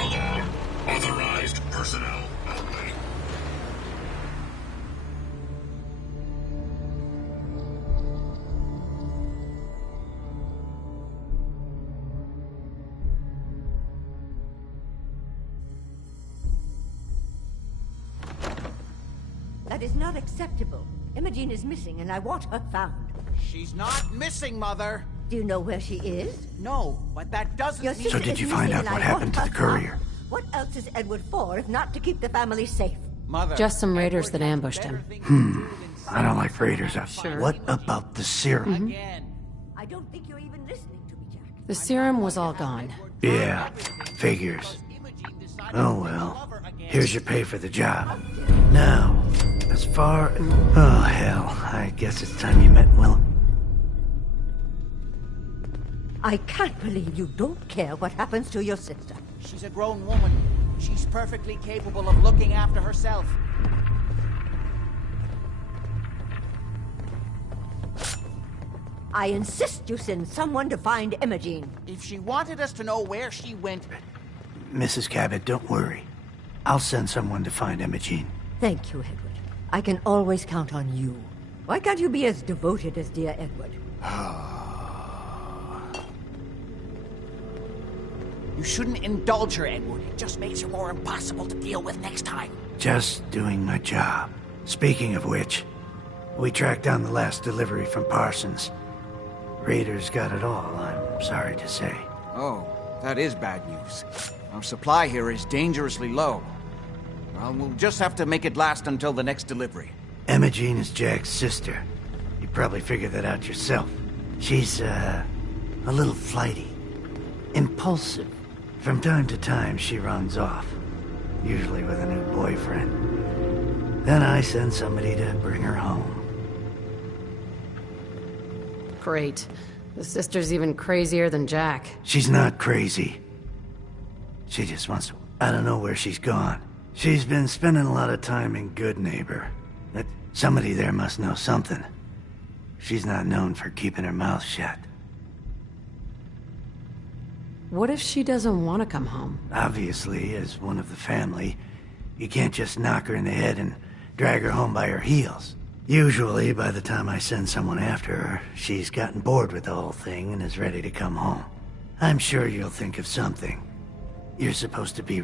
Alarm. Authorized personnel only. That is not acceptable. Imogene is missing, and I want her found. She's not missing, Mother. Do you know where she is? No, but that doesn't mean... So did you find out what happened to the courier? What else is Edward for, if not to keep the family safe? Mother... Just some raiders that ambushed him. I don't like raiders. Sure. What about the serum? Again. I don't think you're even listening to me, Jack. The serum was all gone. Yeah, figures. Oh well. Here's your pay for the job. Now, as far... Oh hell, I guess it's time you met Willem. I can't believe you don't care what happens to your sister. She's a grown woman. She's perfectly capable of looking after herself. I insist you send someone to find Imogene. If she wanted us to know where she went... Mrs. Cabot, don't worry. I'll send someone to find Imogene. Thank you, Edward. I can always count on you. Why can't you be as devoted as dear Edward? You shouldn't indulge her, Edward. It just makes her more impossible to deal with next time. Just doing my job. Speaking of which, we tracked down the last delivery from Parsons. Raiders got it all, I'm sorry to say. Oh, that is bad news. Our supply here is dangerously low. Well, we'll just have to make it last until the next delivery. Imogene is Jack's sister. You probably figured that out yourself. She's, a little flighty. Impulsive. From time to time, she runs off. Usually with a new boyfriend. Then I send somebody to bring her home. Great. The sister's even crazier than Jack. She's not crazy. She just wants to... I don't know where she's gone. She's been spending a lot of time in Good Neighbor. But somebody there must know something. She's not known for keeping her mouth shut. What if she doesn't want to come home? Obviously, as one of the family, you can't just knock her in the head and drag her home by her heels. Usually, by the time I send someone after her, she's gotten bored with the whole thing and is ready to come home. I'm sure you'll think of something. You're supposed to be...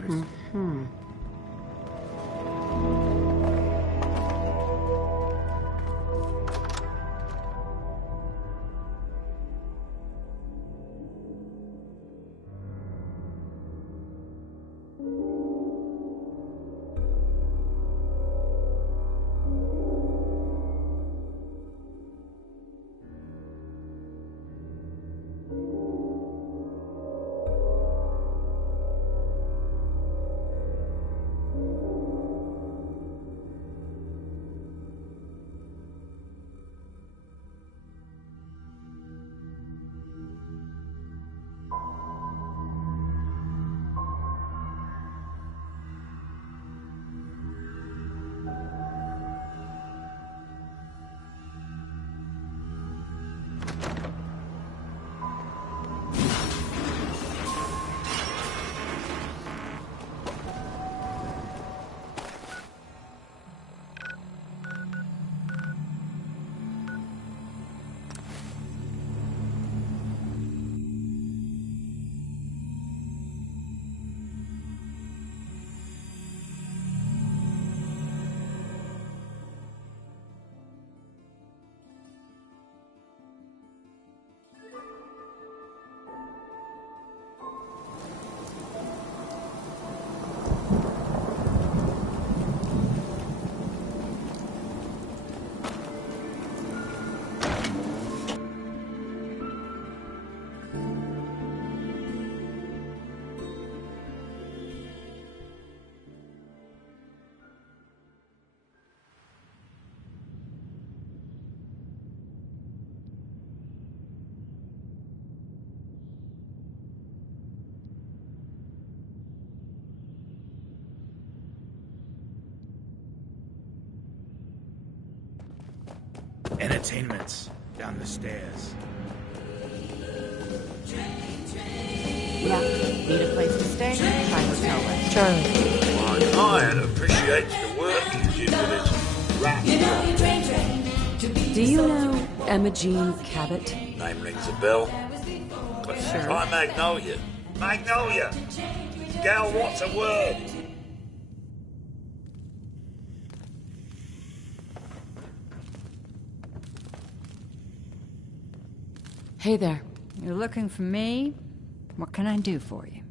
Entertainment's down the stairs. Yeah, need a place to stay? Try hotel. Charlie. My client appreciates the work you did with his rap. Do you know Emma Jean Cabot? Name rings a bell. But try Magnolia. Magnolia! Gal, what's a word? Hey there. You're looking for me? What can I do for you?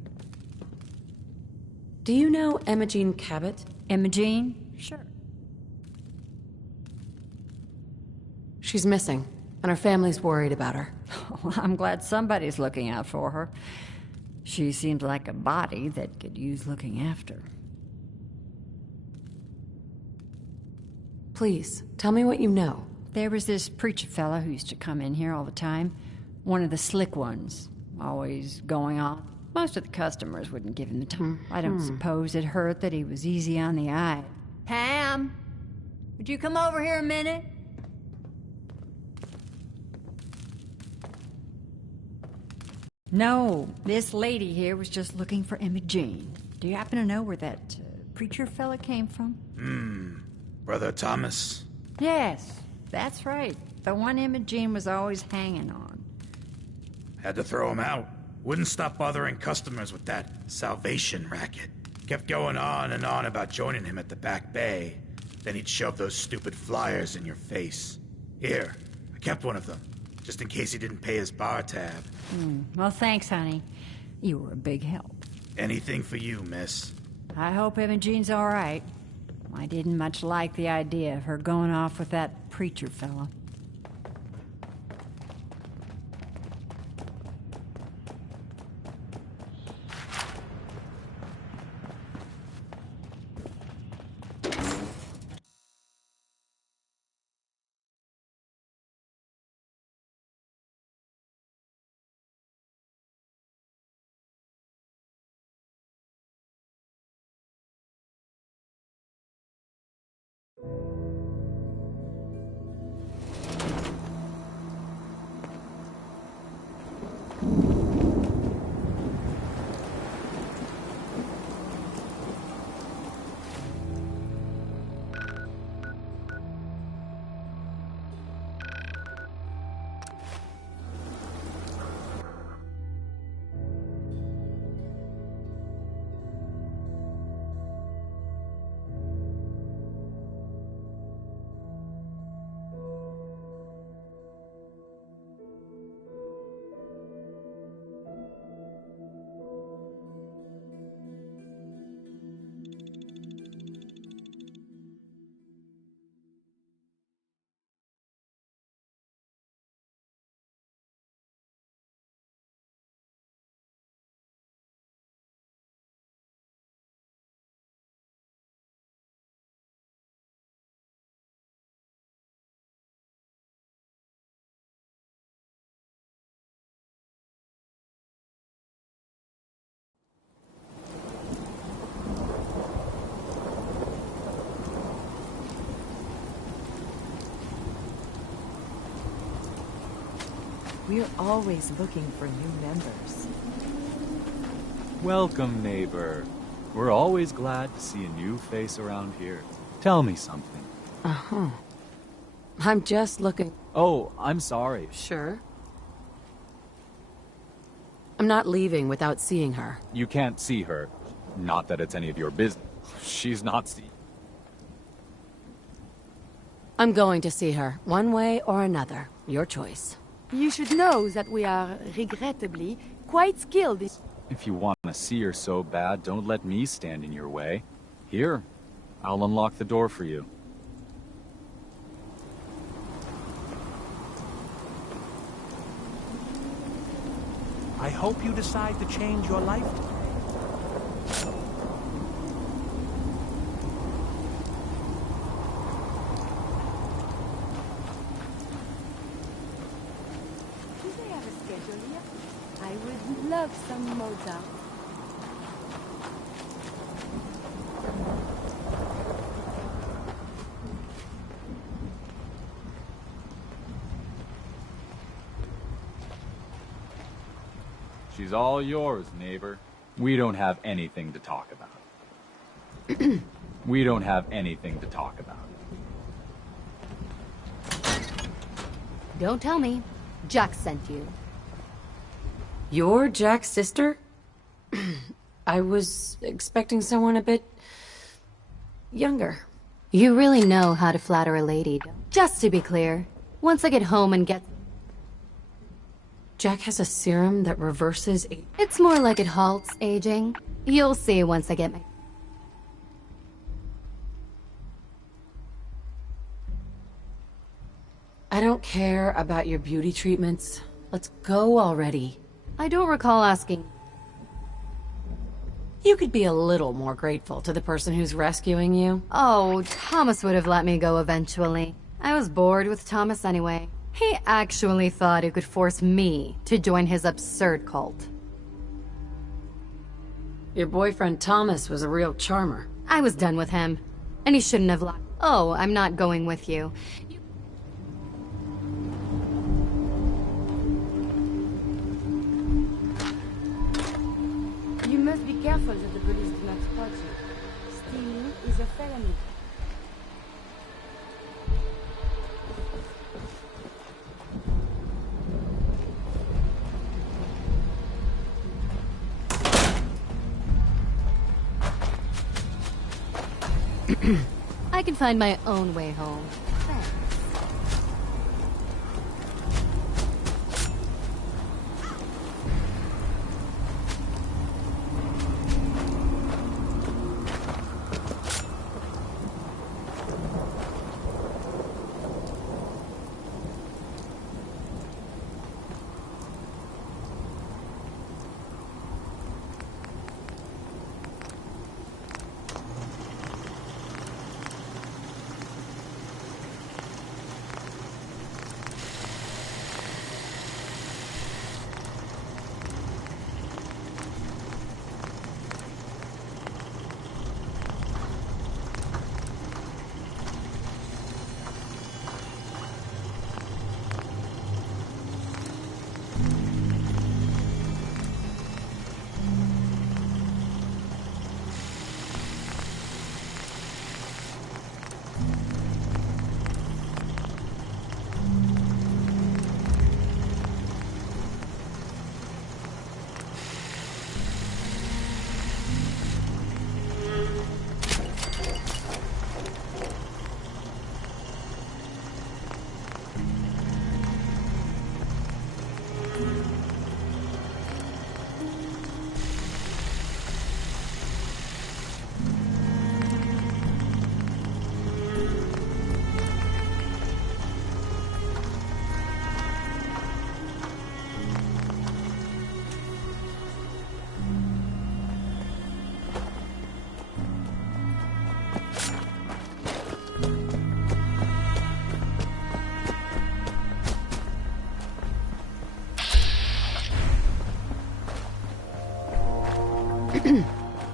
Do you know Emma Jean Cabot? Emma Jean? Sure. She's missing, and her family's worried about her. Well, I'm glad somebody's looking out for her. She seems like a body that could use looking after. Please, tell me what you know. There was this preacher fella who used to come in here all the time. One of the slick ones. Always going on. Most of the customers wouldn't give him the time. I don't suppose it hurt that he was easy on the eye. Pam! Would you come over here a minute? No, this lady here was just looking for Emma Jean. Do you happen to know where that preacher fella came from? Brother Thomas. Yes, that's right. The one Emma Jean was always hanging on. Had to throw him out. Wouldn't stop bothering customers with that salvation racket. Kept going on and on about joining him at the back bay. Then he'd shove those stupid flyers in your face. Here, I kept one of them, just in case he didn't pay his bar tab. Well, thanks, honey. You were a big help. Anything for you, miss. I hope Emma Jean's all right. I didn't much like the idea of her going off with that preacher fella. We're always looking for new members. Welcome, neighbor. We're always glad to see a new face around here. Tell me something. Uh-huh. I'm just looking... Oh, I'm sorry. Sure. I'm not leaving without seeing her. You can't see her. Not that it's any of your business. She's not I'm going to see her, one way or another. Your choice. You should know that we are, regrettably, quite skilled in... If you want to see her so bad, don't let me stand in your way. Here, I'll unlock the door for you. I hope you decide to change your life today. Do they have a schedule here? I would love some Mozart. She's all yours, neighbor. We don't have anything to talk about. We don't have anything to talk about. Don't tell me. Jack sent you. You're Jack's sister? I was expecting someone a bit... younger. You really know how to flatter a lady. Just to be clear, once I get home and get... Jack has a serum that reverses... It's more like it halts aging. You'll see once I get my... I don't care about your beauty treatments. Let's go already. I don't recall asking... You could be a little more grateful to the person who's rescuing you. Oh, Thomas would have let me go eventually. I was bored with Thomas anyway. He actually thought he could force me to join his absurd cult. Your boyfriend Thomas was a real charmer. I was done with him. And he shouldn't have lied. Oh, I'm not going with you. You must be careful that the police do not spot you. Stealing is a felony. I can find my own way home. Thanks.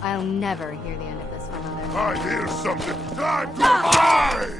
I'll never hear the end of this one, Mother. I hear something. Time to die!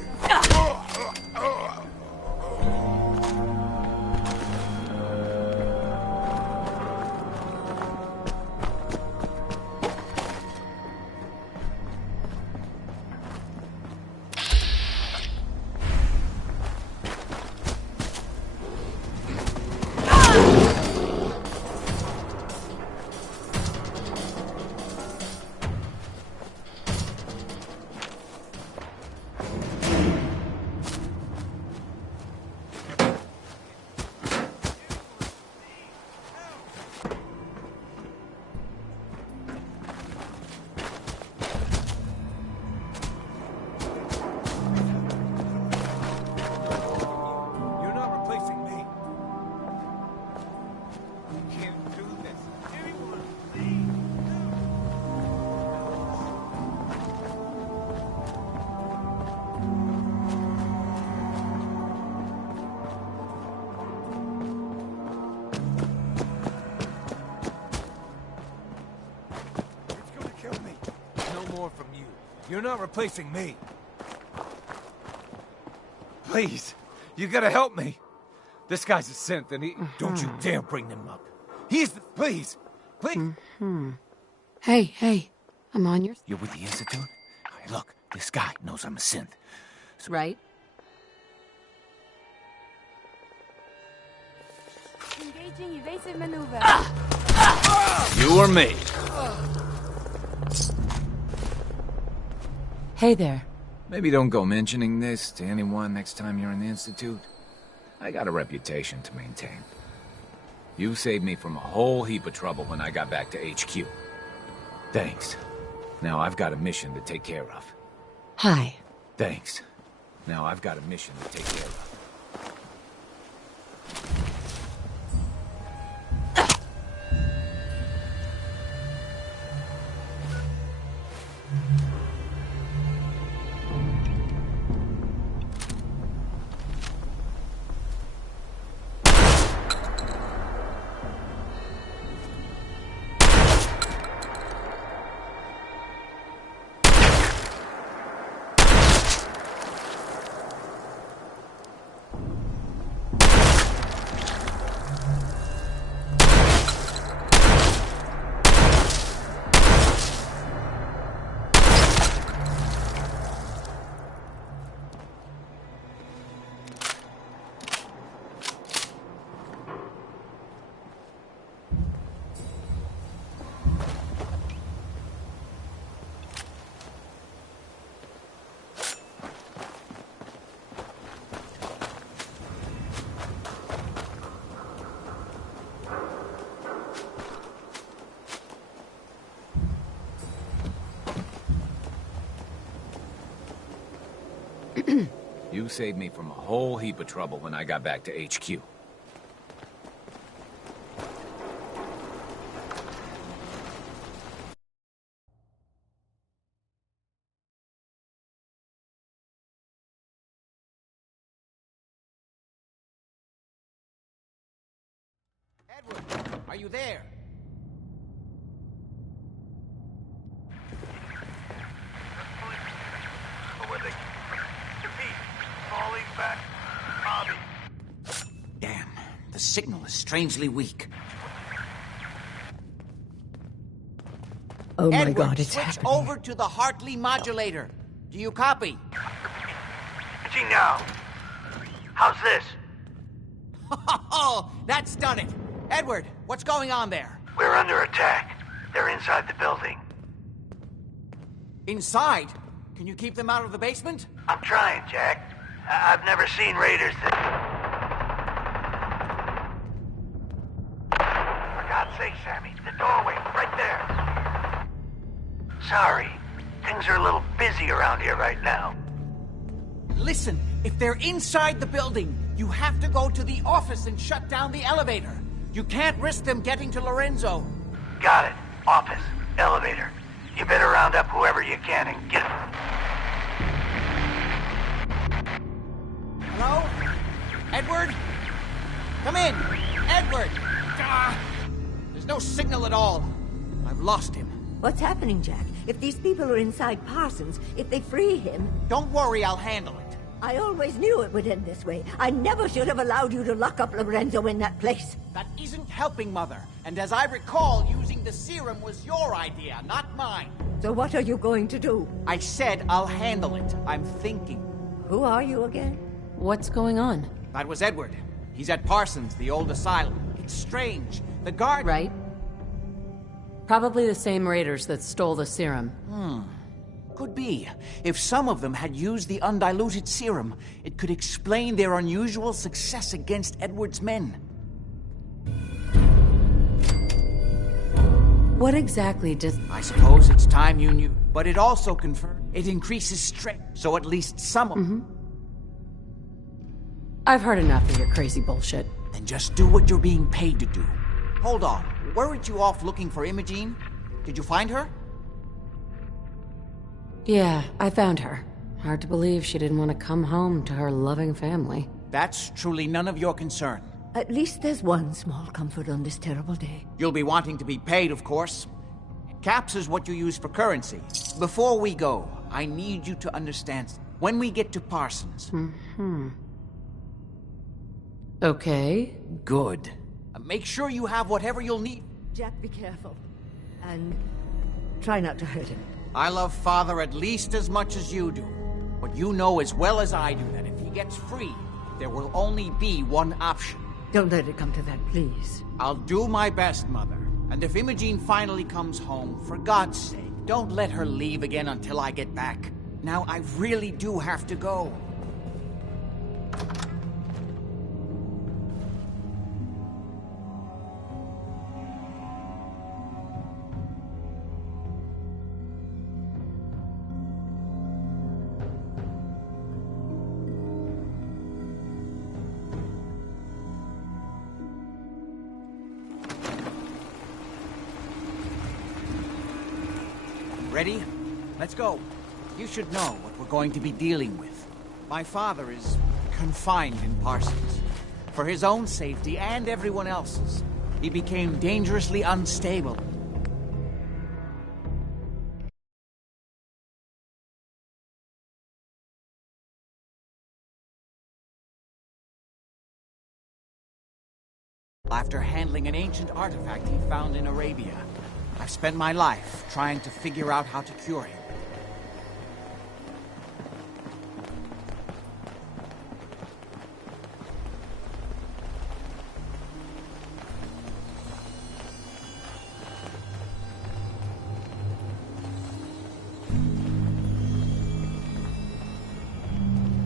You're not replacing me. Please, you gotta help me. This guy's a synth, and he... Don't you dare bring him up. He's... Please, please. Hey, I'm on your... You're with the Institute? Look, this guy knows I'm a synth. Right? Engaging evasive maneuver. You or me? Hey there. Maybe don't go mentioning this to anyone next time you're in the Institute. I got a reputation to maintain. You saved me from a whole heap of trouble when I got back to HQ. Thanks. Now I've got a mission to take care of. Hi. Thanks. Now I've got a mission to take care of. You saved me from a whole heap of trouble when I got back to HQ. Edward, are you there? Damn, the signal is strangely weak. Oh my Edward, God, it's switch happening. over to the Hartley modulator. Do you copy? Pitching now. How's this? Oh, that's done it. Edward, what's going on there? We're under attack. They're inside the building. Inside? Can you keep them out of the basement? I'm trying, Jack. I've never seen raiders that... For God's sake, Sammy, the doorway, right there. Sorry, things are a little busy around here right now. Listen, if they're inside the building, you have to go to the office and shut down the elevator. You can't risk them getting to Lorenzo. Got it. Office, elevator. You better round up whoever you can and get... Hello? Edward? Come in! Edward! There's no signal at all. I've lost him. What's happening, Jack? If these people are inside Parsons, if they free him... Don't worry, I'll handle it. I always knew it would end this way. I never should have allowed you to lock up Lorenzo in that place. That isn't helping, Mother. And as I recall, using the serum was your idea, not mine. So what are you going to do? I said I'll handle it. I'm thinking. Who are you again? What's going on? That was Edward. He's at Parsons, the old asylum. It's strange. The guard... Right? Probably the same raiders that stole the serum. Could be. If some of them had used the undiluted serum, it could explain their unusual success against Edward's men. What exactly does... I suppose it's time you knew. But it also confirmed it increases strength, so at least some of them... I've heard enough of your crazy bullshit. Then just do what you're being paid to do. Hold on. Weren't you off looking for Imogene? Did you find her? Yeah, I found her. Hard to believe she didn't want to come home to her loving family. That's truly none of your concern. At least there's one small comfort on this terrible day. You'll be wanting to be paid, of course. Caps is what you use for currency. Before we go, I need you to understand. When we get to Parsons... Okay. Good. Make sure you have whatever you'll need. Jack, be careful. And try not to hurt him. I love Father at least as much as you do. But you know as well as I do that if he gets free, there will only be one option. Don't let it come to that, please. I'll do my best, Mother. And if Imogene finally comes home, for God's sake, don't let her leave again until I get back. Now, I really do have to go. Ready? Let's go. You should know what we're going to be dealing with. My father is confined in Parsons. For his own safety and everyone else's. He became dangerously unstable. After handling an ancient artifact he found in Arabia. I've spent my life trying to figure out how to cure him.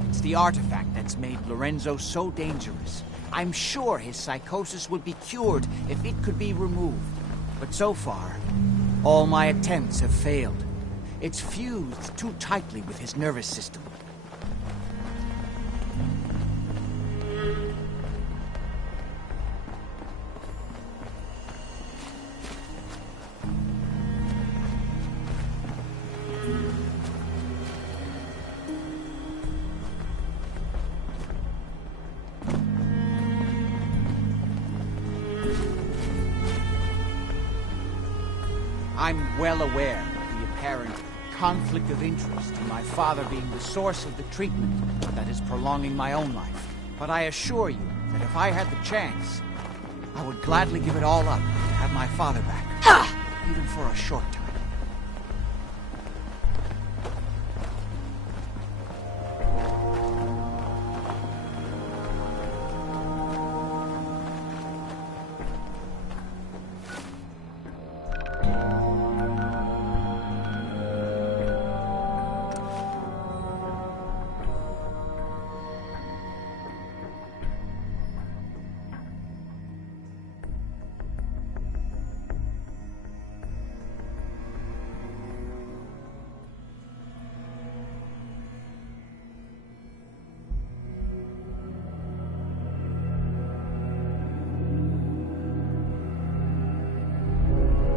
It's the artifact that's made Lorenzo so dangerous. I'm sure his psychosis would be cured if it could be removed. But so far, all my attempts have failed. It's fused too tightly with his nervous system. I'm well aware of the apparent conflict of interest in my father being the source of the treatment that is prolonging my own life. But I assure you that if I had the chance, I would gladly give it all up to have my father back, even for a short time.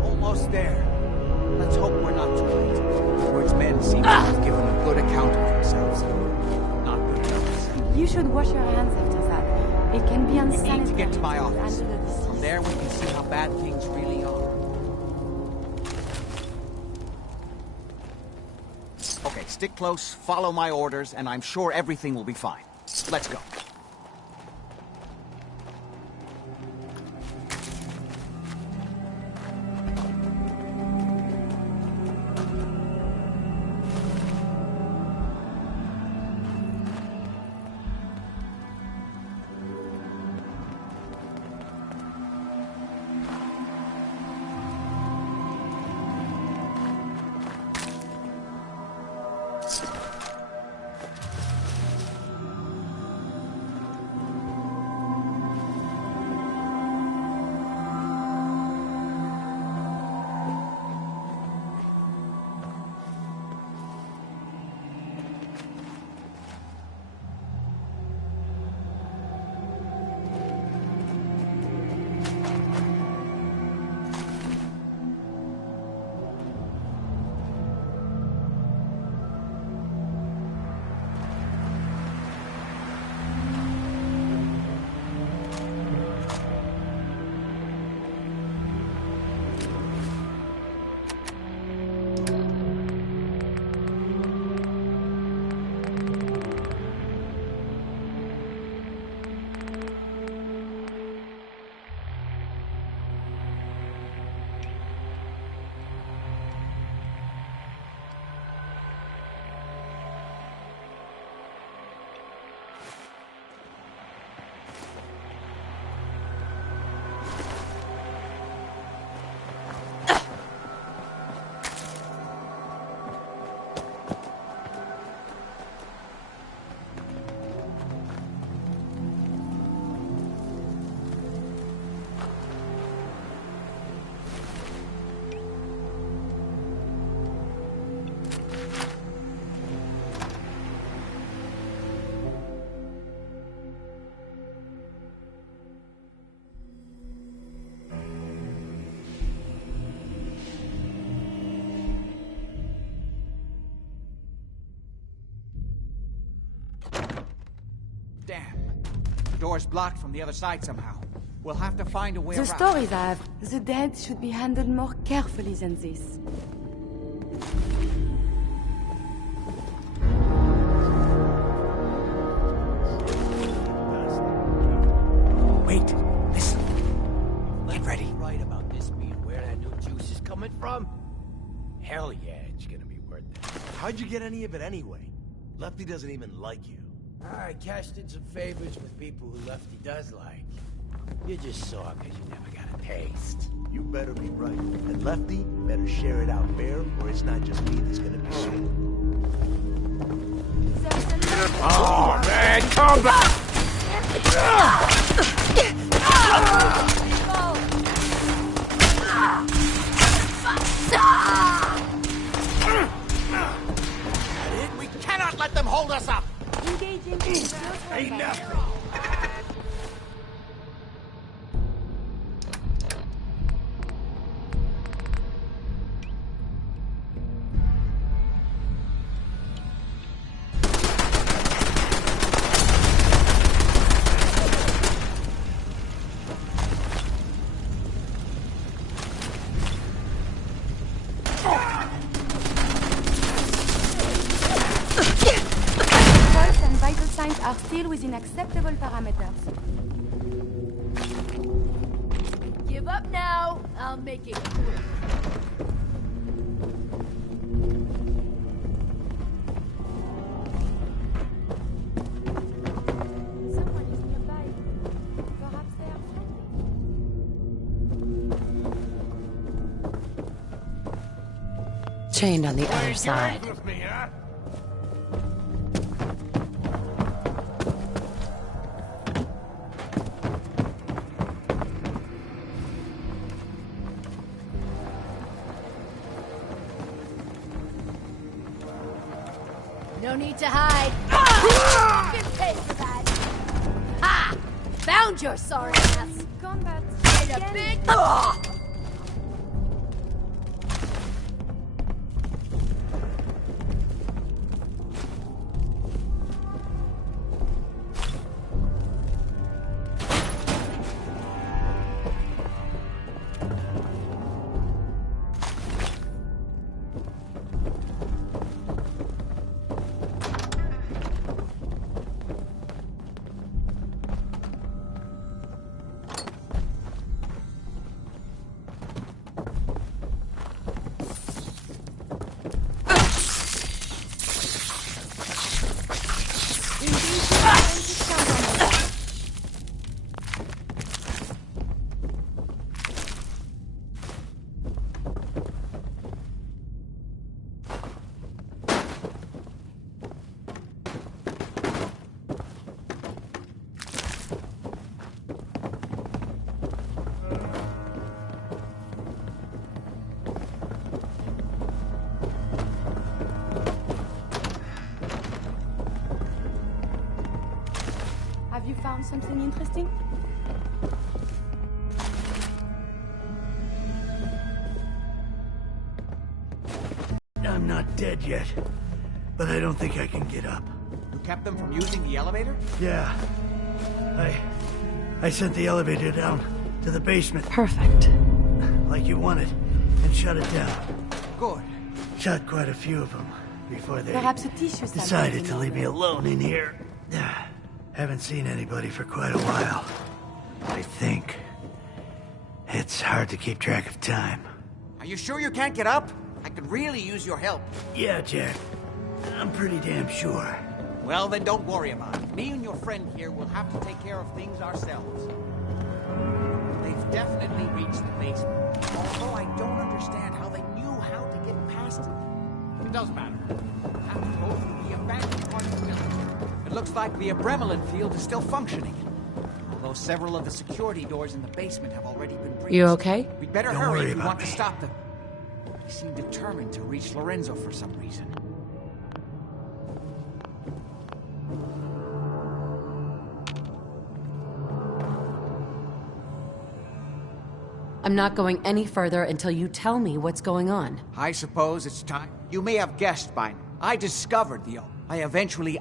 Almost there. Let's hope we're not too late. Edward's men seem to have given a good account of themselves. Not good enough. You should wash your hands after that. It can be We unsanitary. need to get to my office. Under the disease. From there we can see how bad things really are. Okay, stick close, follow my orders, and I'm sure everything will be fine. Let's go. Damn. The door's blocked from the other side somehow. We'll have to find a way The around. stories I have. The dead should be handled more carefully than this. Wait, listen. Get ready. Right about this being where that new juice is coming from? Hell yeah, it's gonna be worth it. How'd you get any of it anyway? Lefty doesn't even like you. I cashed in some favors with people who Lefty does like. You just saw because you never got a taste. You better be right. And Lefty better share it out fair, or it's not just me that's gonna be sore. Oh, man, come back! We cannot let them hold us up! Engaging. Ain't nothing. Pulse and vital signs are still within acceptable parameters. Give up now. I'll make it quick. Someone is nearby. Perhaps they are friendly. Chained on the other side. With me, huh? No need to hide. Get paid for that. Ha! Found your sorry ass. Combat. In a big. Have you found something interesting? I'm not dead yet, but I don't think I can get up. You kept them from using the elevator? Yeah. I sent the elevator down to the basement. Perfect. Like you wanted, and shut it down. Good. Shot quite a few of them before they Perhaps a tissue sample decided is to leave me alone in here. Haven't seen anybody for quite a while. I think. It's hard to keep track of time. Are you sure you can't get up? I could really use your help. Yeah, Jack. I'm pretty damn sure. Well, then don't worry about it. Me and your friend here will have to take care of things ourselves. They've definitely reached the basement. Although I don't understand how they knew how to get past it. It doesn't matter. We'll have to go through the abandoned part of the village. It looks like the Abremlin field is still functioning. Although several of the security doors in the basement have already been breached. You okay? We'd better Don't hurry worry if we about want me. to stop them. They seem determined to reach Lorenzo for some reason. I'm not going any further until you tell me what's going on. I suppose it's time. You may have guessed by now. I discovered the... I eventually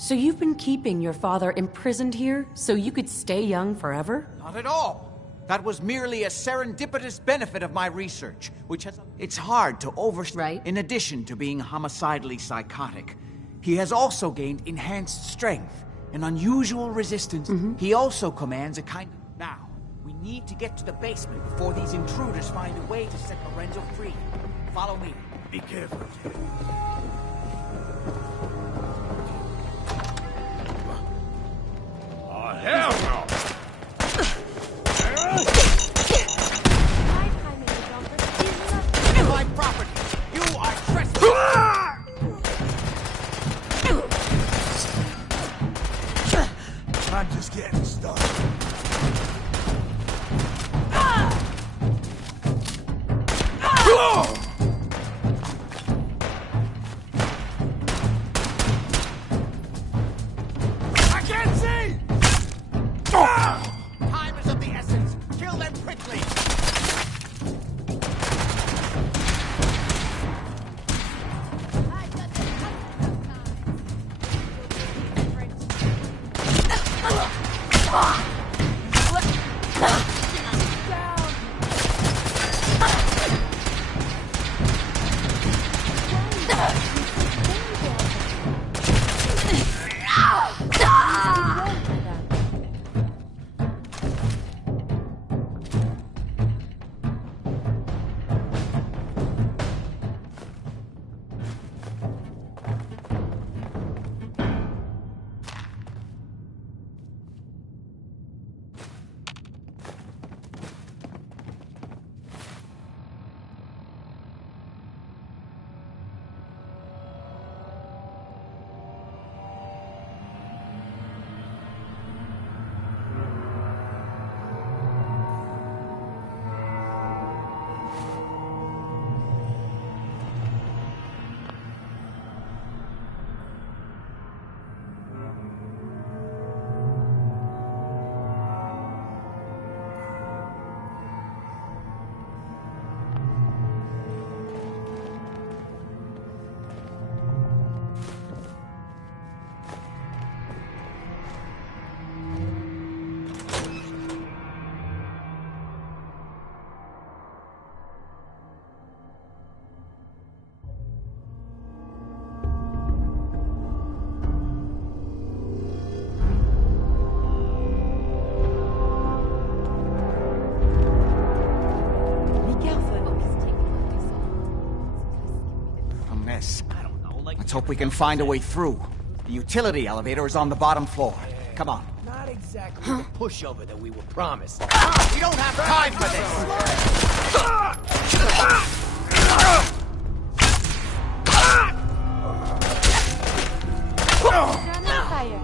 So you've been keeping your father imprisoned here so you could stay young forever? Not at all. That was merely a serendipitous benefit of my research, which has... It's hard to overstate. Right. In addition to being homicidally psychotic, he has also gained enhanced strength and unusual resistance. He also commands a kind of... Now, we need to get to the basement before these intruders find a way to set Lorenzo free. Follow me. Be careful, Jack. Oh, hell no! My property! You are trespassing! I'm just getting started. I can't see! Time is of the essence. Kill them quickly! Let's hope we can find a way through. The utility elevator is on the bottom floor. Come on. Not exactly the pushover that we were promised. We don't have time for Fire.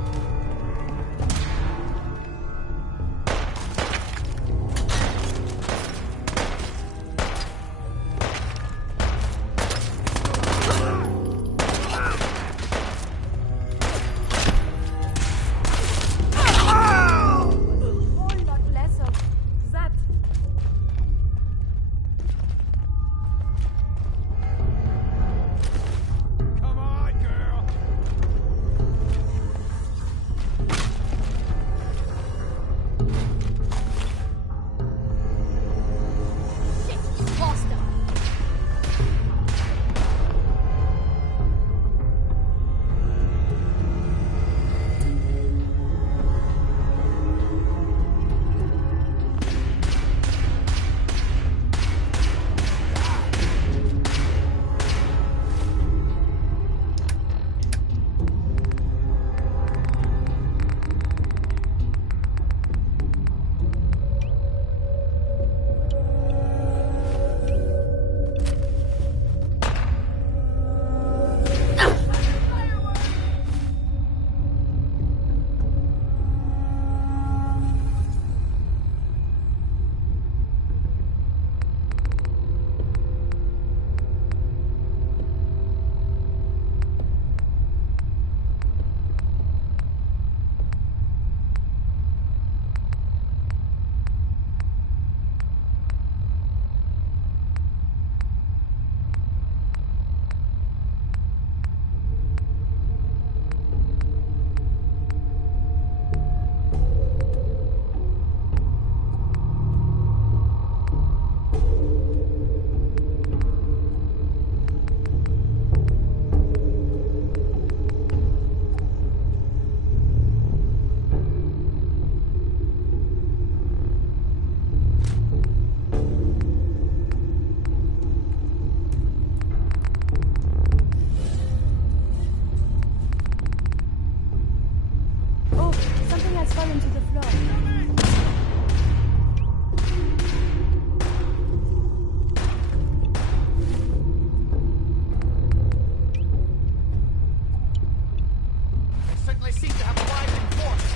certainly seem to have arrived in force.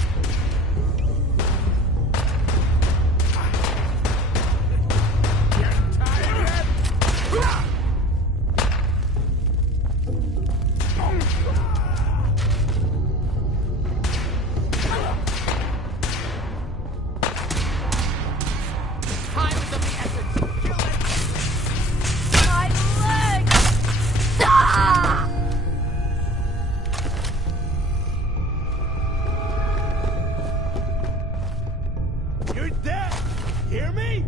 Getting tired yet? Time is of the essence. Kill it. My leg! Ah! You're dead! Hear me?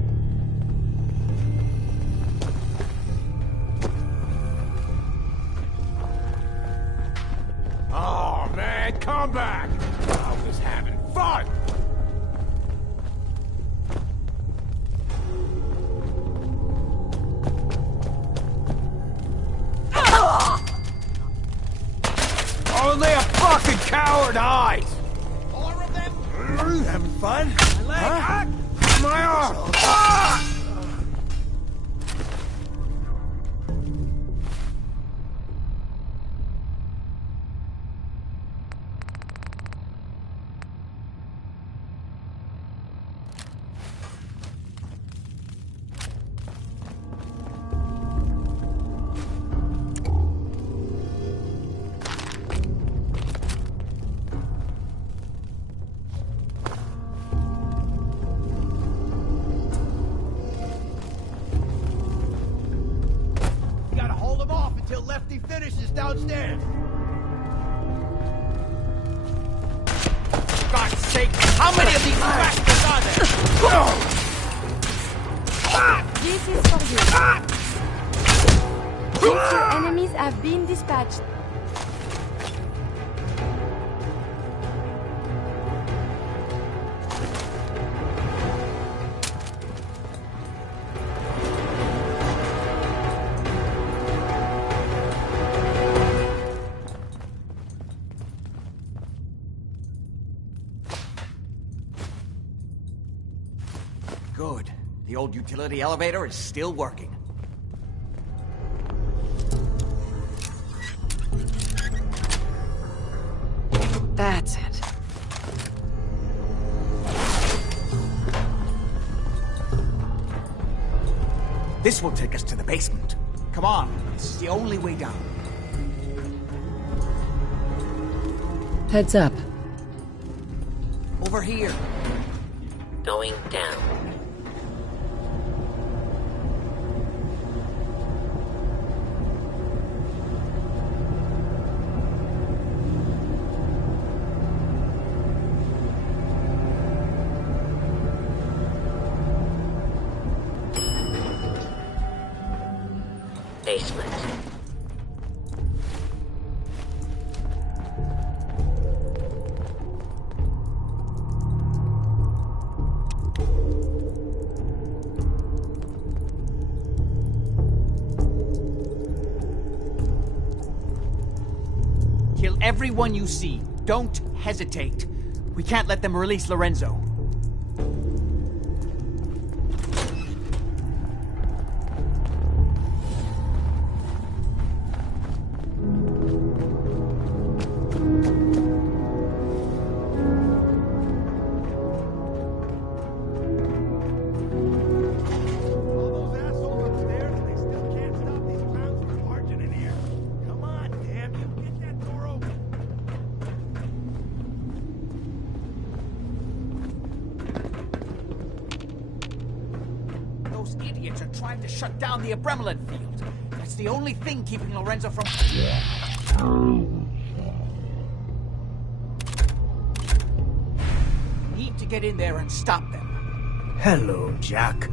Oh, man, come back! I was having fun! Only a fucking coward hides! More of them? Having fun? Huh? My arm! You gotta hold him off until Lefty finishes downstairs. God's sake, how many of these bastards are there? This is for you. Since your enemies have been dispatched. Good. The old utility elevator is still working. That's it. This will take us to the basement. Come on, this is the only way down. Heads up. Over here. Going down. Basement. Kill everyone you see. Don't hesitate. We can't let them release Lorenzo. Those idiots are trying to shut down the Abramelin field. That's the only thing keeping Lorenzo from... Need to get in there and stop them. Hello, Jack.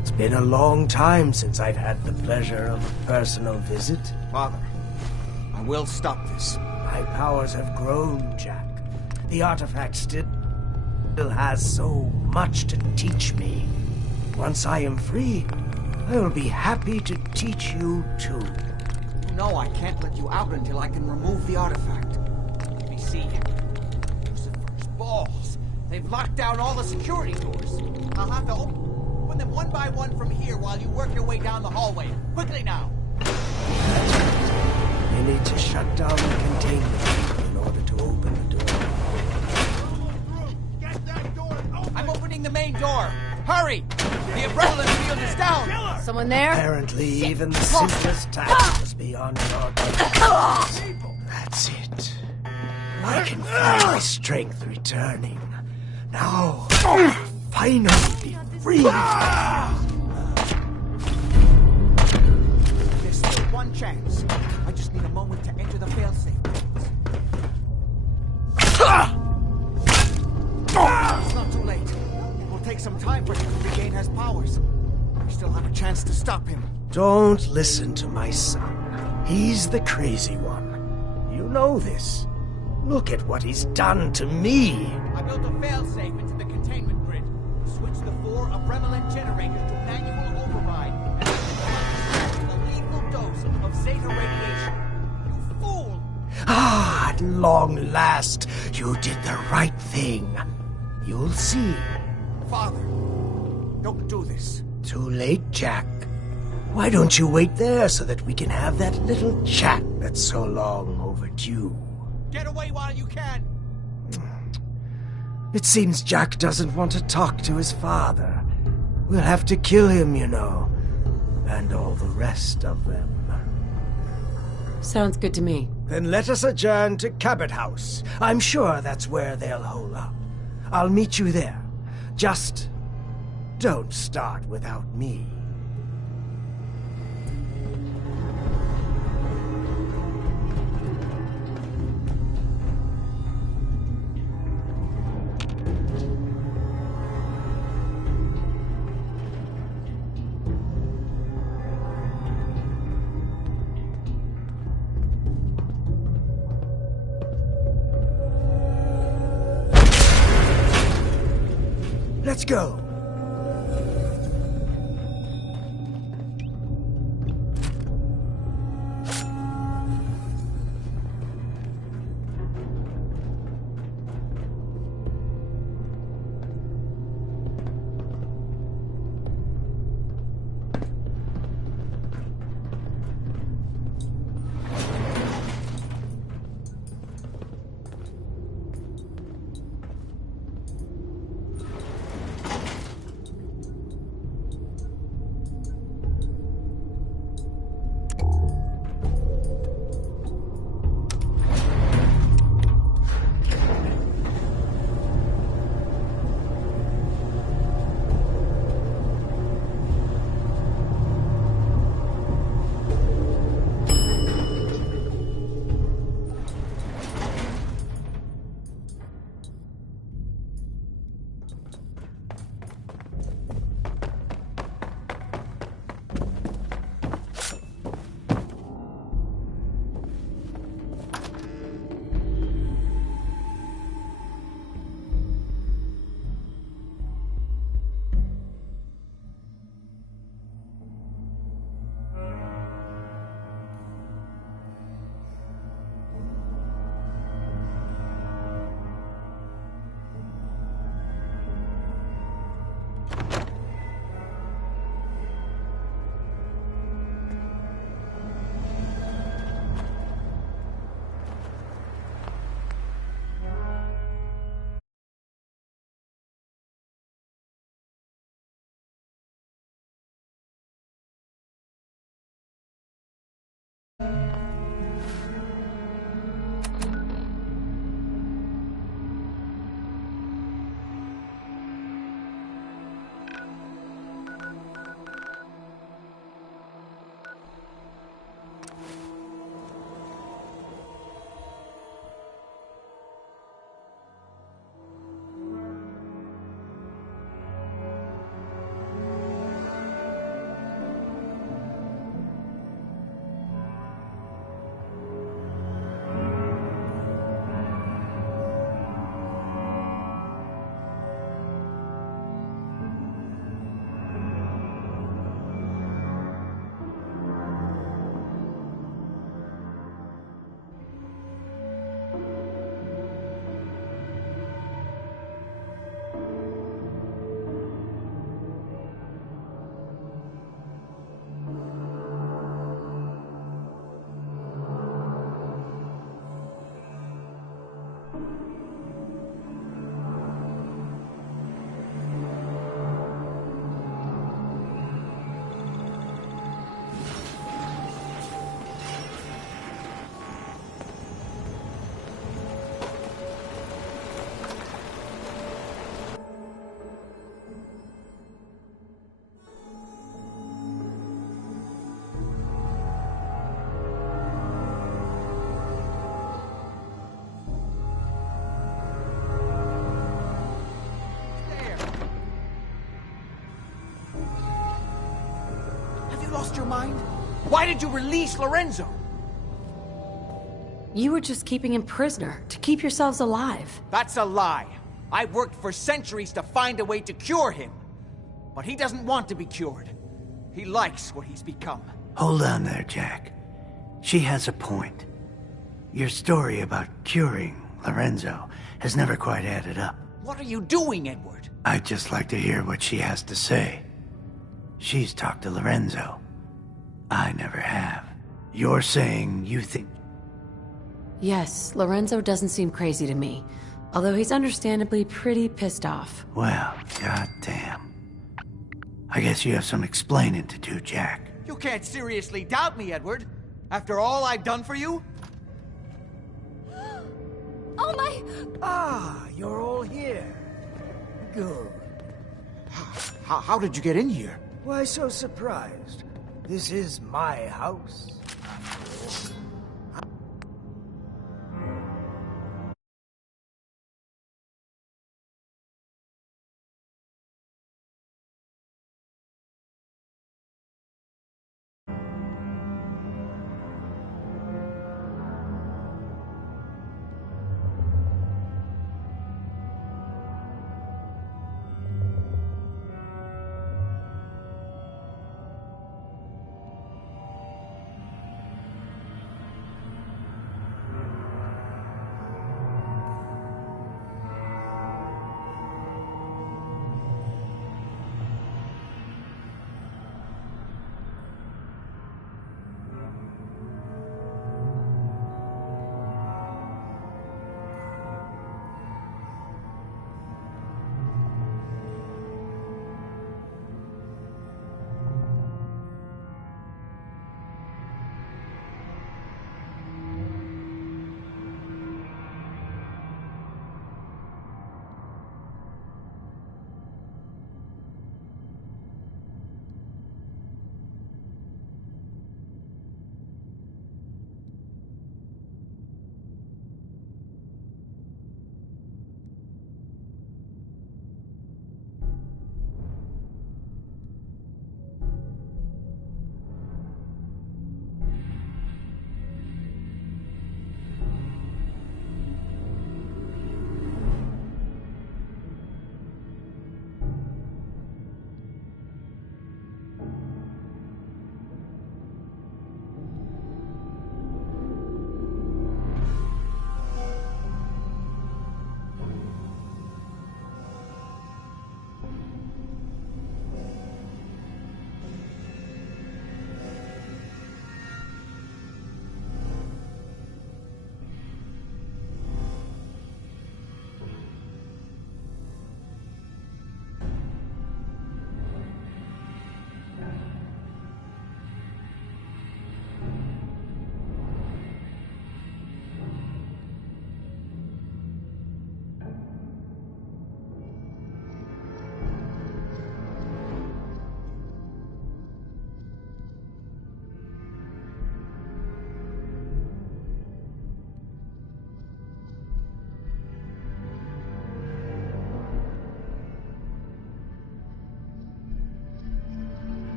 It's been a long time since I've had the pleasure of a personal visit. Father, I will stop this. My powers have grown, Jack. The artifact still has so much to teach me. Once I am free, I will be happy to teach you too. No, I can't let you out until I can remove the artifact. Let me see. Lucifer's balls. They've locked down all the security doors. I'll have to open them one by one from here while you work your way down the hallway. Quickly now. You need to shut down the containment in order to open the door. the main door! Hurry! The adrenaline field is down! Someone there? Apparently, even the simplest task was beyond your capabilities. That's it. I can feel my strength returning. Now, I'll finally be free. There's still one chance. I just need a moment to enter the failsafe. It's not too late. It will take some time for him to regain his powers. We still have a chance to stop him. Don't listen to my son. He's the crazy one. You know this. Look at what he's done to me. I built a failsafe into the containment grid. Switched the 4 Abremelin generators to manual override. And a lethal dose of Zeta radiation. You fool! Ah, at long last, you did the right thing. You'll see. Father, don't do this. Too late, Jack. Why don't you wait there so that we can have that little chat that's so long overdue? Get away while you can! It seems Jack doesn't want to talk to his father. We'll have to kill him, you know. And all the rest of them. Sounds good to me. Then let us adjourn to Cabot House. I'm sure that's where they'll hole up. I'll meet you there. Just don't start without me. Let's go. your mind? Why did you release Lorenzo? You were just keeping him prisoner, to keep yourselves alive. That's a lie. I've worked for centuries to find a way to cure him. But he doesn't want to be cured. He likes what he's become. Hold on there, Jack. She has a point. Your story about curing Lorenzo has never quite added up. What are you doing, Edward? I'd just like to hear what she has to say. She's talked to Lorenzo. I never have. You're saying you think... Yes, Lorenzo doesn't seem crazy to me. Although he's understandably pretty pissed off. Well, goddamn. I guess you have some explaining to do, Jack. You can't seriously doubt me, Edward. After all I've done for you? Oh my... Ah, you're all here. Good. How did you get in here? Why so surprised? This is my house.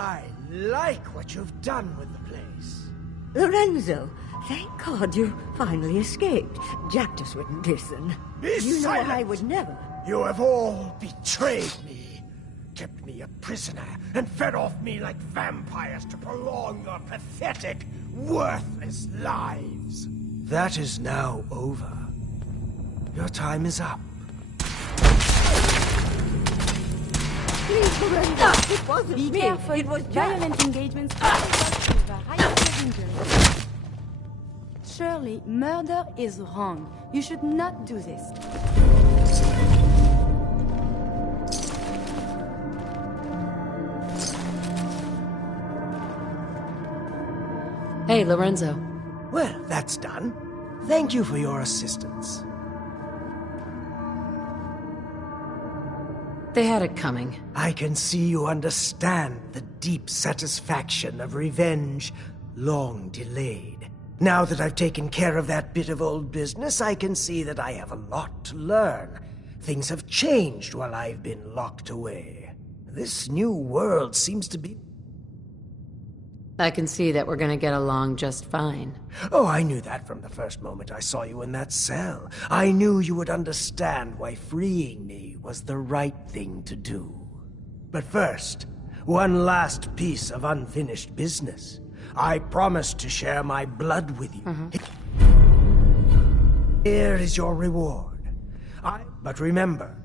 I like what you've done with the place. Lorenzo, thank God you finally escaped. Jack just wouldn't listen. You know I would never. You have all betrayed me. Kept me a prisoner and fed off me like vampires to prolong your pathetic, worthless lives. That is now over. Your time is up. Please, Lorenzo, it wasn't Be me. careful. It was Jack. Violent engagements always over high injuries. Surely, murder is wrong. You should not do this. Hey, Lorenzo. Well, that's done. Thank you for your assistance. They had it coming. I can see you understand the deep satisfaction of revenge, long delayed. Now that I've taken care of that bit of old business, I can see that I have a lot to learn. Things have changed while I've been locked away. This new world seems to be... I can see that we're gonna get along just fine. Oh, I knew that from the first moment I saw you in that cell. I knew you would understand why freeing me was the right thing to do. But first, one last piece of unfinished business. I promised to share my blood with you. Here is your reward. But remember,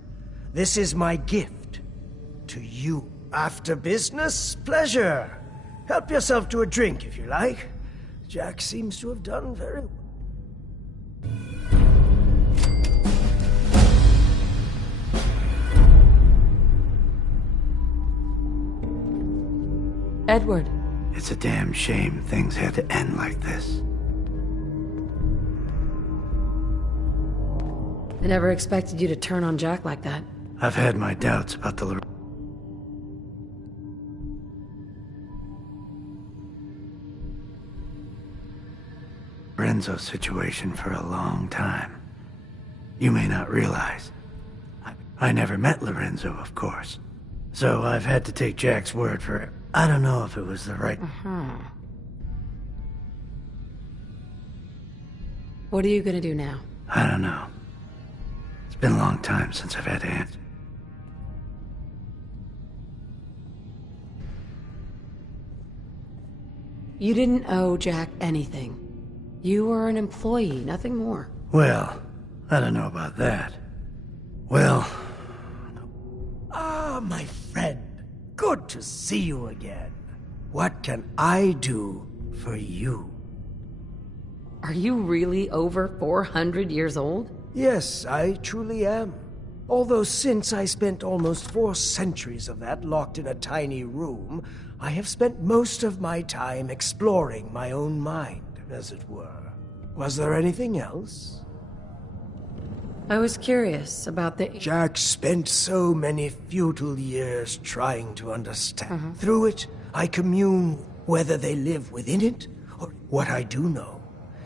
this is my gift to you. After business, pleasure. Help yourself to a drink if you like. Jack seems to have done very well. Edward. It's a damn shame things had to end like this. I never expected you to turn on Jack like that. I've had my doubts about the Lorenzo situation for a long time. You may not realize. I never met Lorenzo, of course. So I've had to take Jack's word for it. I don't know if it was the right... What are you gonna do now? I don't know. It's been a long time since I've had to answer. You didn't owe Jack anything. You were an employee, nothing more. Well, I don't know about that. Well... Ah, my friend. Good to see you again. What can I do for you? Are you really over 400 years old? Yes, I truly am. Although since I spent almost 4 centuries of that locked in a tiny room, I have spent most of my time exploring my own mind, as it were. Was there anything else? I was curious about the... Jack spent so many futile years trying to understand. Through it, I commune whether they live within it, or what I do know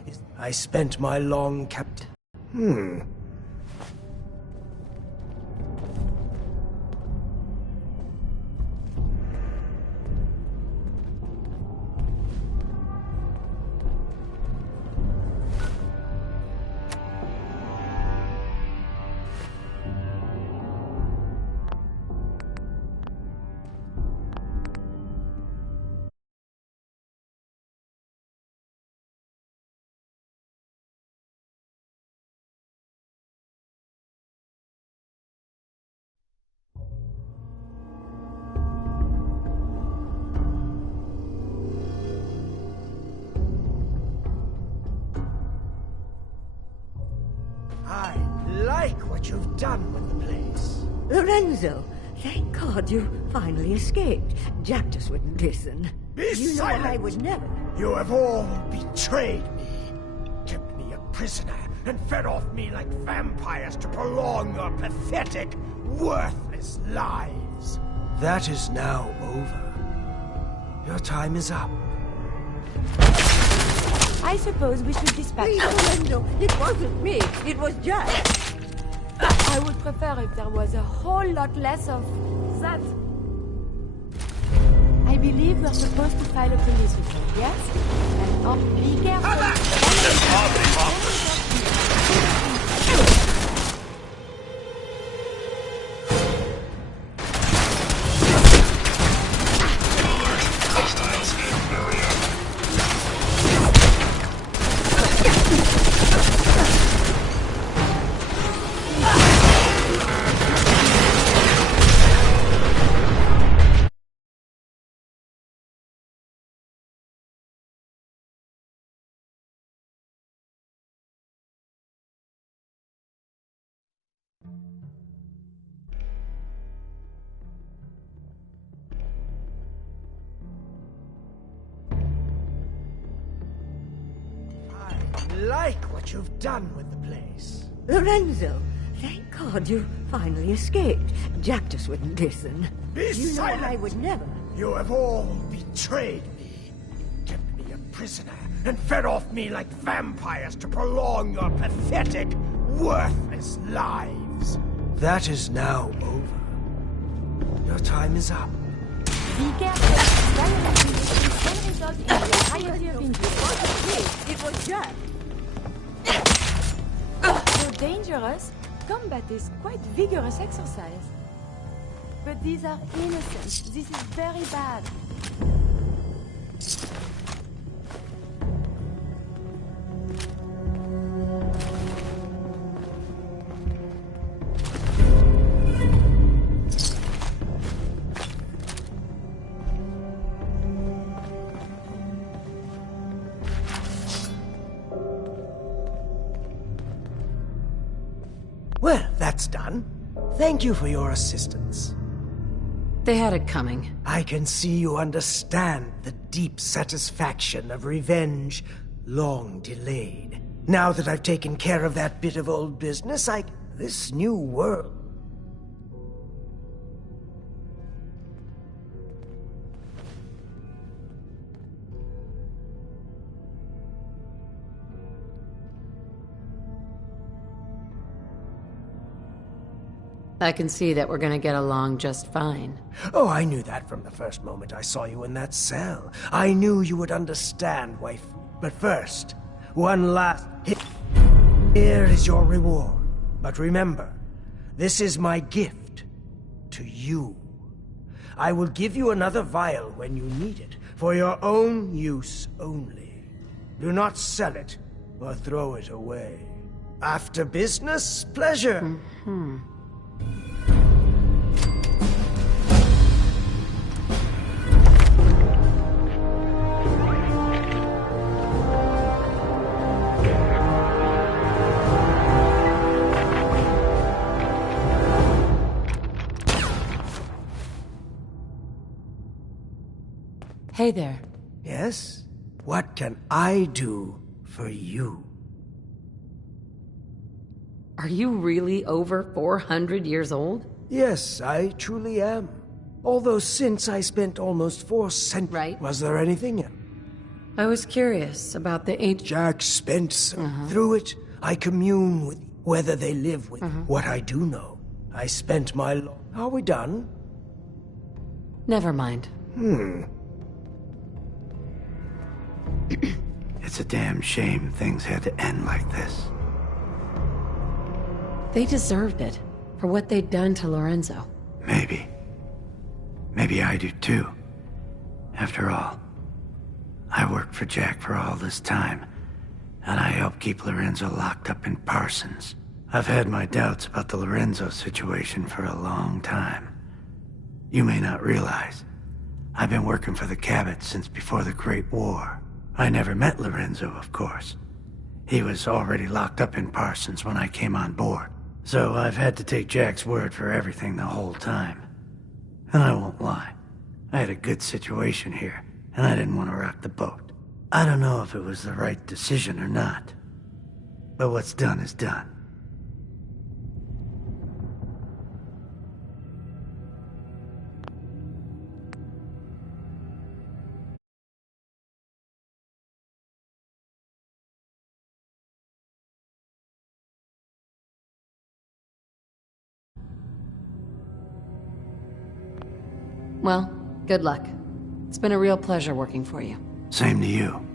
is I spent my long I like what you've done with the place. Lorenzo, thank God you finally escaped. Jack just wouldn't listen. You know I would never. You have all betrayed me. Kept me a prisoner and fed off me like vampires to prolong your pathetic, worthless lives. That is now over. Your time is up. I suppose we should dispatch Please, Lorenzo, it wasn't me. It was Jack. I would prefer if there was a whole lot less of that. I believe we're supposed to file a police report, yes? And be careful. Like what you've done with the place. Lorenzo, thank God you finally escaped. Jack just wouldn't listen. Be you silent! know I would never. You have all betrayed me, kept me a prisoner, and fed off me like vampires to prolong your pathetic, worthless lives. That is now over. Your time is up. Be careful. Violent conditions can result in a variety of injuries. It was Jack. Though dangerous, combat is quite vigorous exercise. But these are innocent. This is very bad. Well, that's done. Thank you for your assistance. They had it coming. I can see you understand the deep satisfaction of revenge, long delayed. Now that I've taken care of that bit of old business, this new world... I can see that we're gonna get along just fine. Oh, I knew that from the first moment I saw you in that cell. I knew you would understand, wife. But first, one last hit. Here is your reward. But remember, this is my gift to you. I will give you another vial when you need it, for your own use only. Do not sell it or throw it away. After business, pleasure. Mm-hmm. Hey there. Yes? What can I do for you? Are you really over 400 years old? Yes, I truly am. Although since I spent almost 4 centuries... Right. Was there anything? I was curious about the ancient... Jack Spencer. Through it, I commune with whether they live with what I do know. I spent my... Are we done? Never mind. It's a damn shame things had to end like this. They deserved it, for what they'd done to Lorenzo. Maybe. Maybe I do too. After all, I worked for Jack for all this time, and I helped keep Lorenzo locked up in Parsons. I've had my doubts about the Lorenzo situation for a long time. You may not realize, I've been working for the Cabots since before the Great War. I never met Lorenzo, of course. He was already locked up in Parsons when I came on board. So I've had to take Jack's word for everything the whole time. And I won't lie, I had a good situation here, and I didn't want to rock the boat. I don't know if it was the right decision or not, but what's done is done. Well, good luck. It's been a real pleasure working for you. Same to you.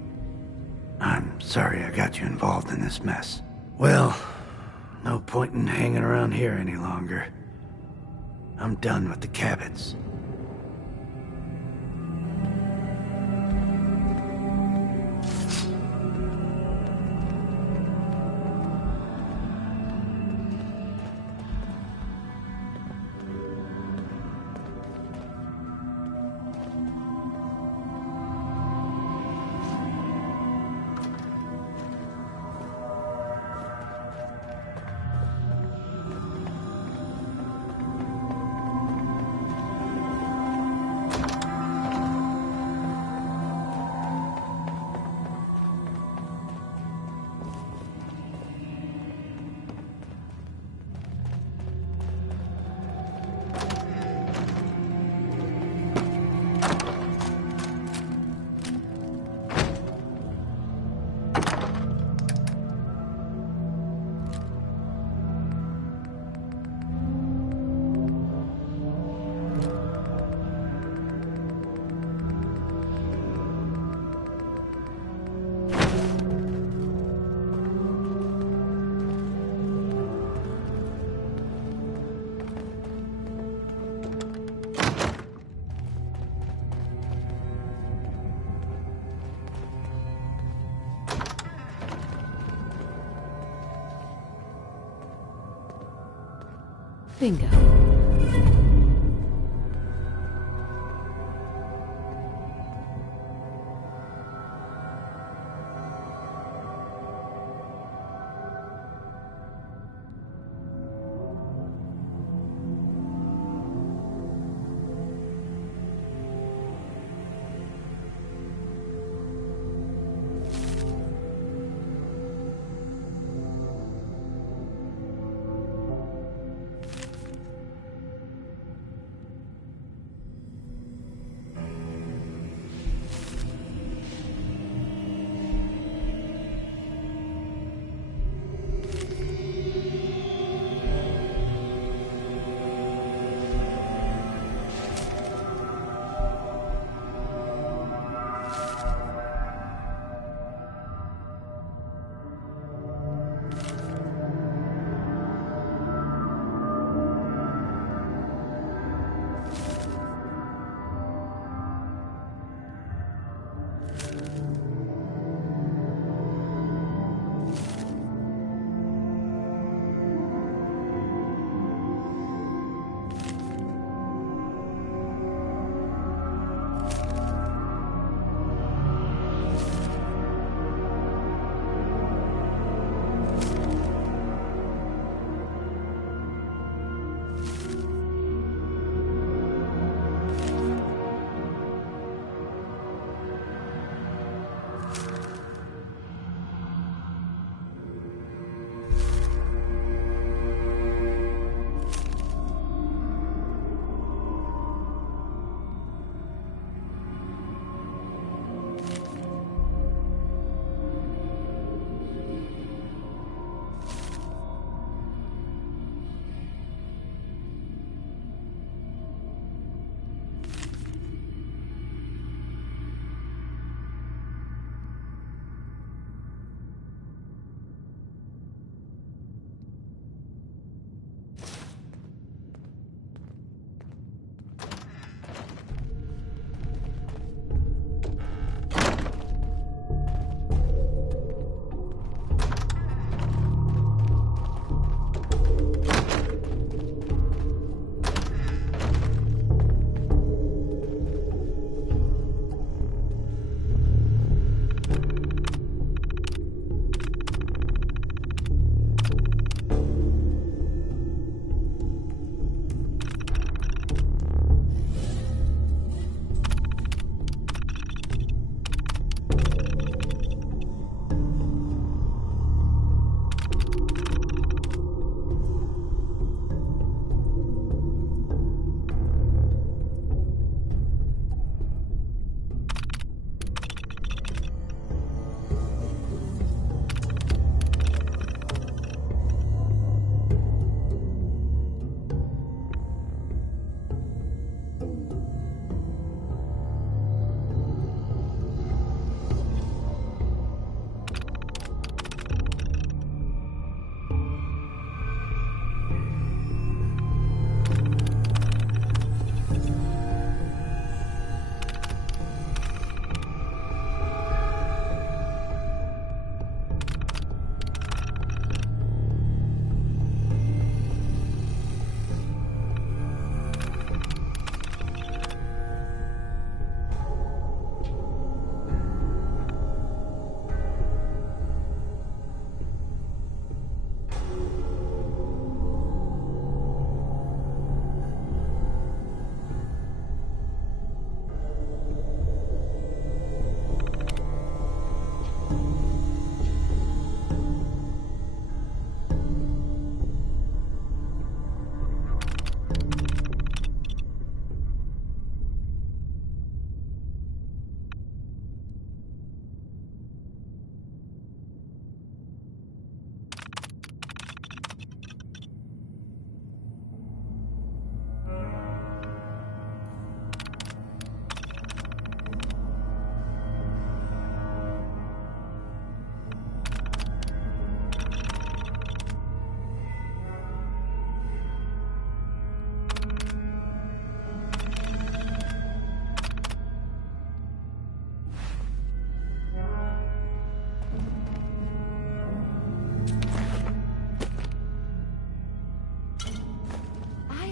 I'm sorry I got you involved in this mess. Well, no point in hanging around here any longer. I'm done with the Cabots. Bingo.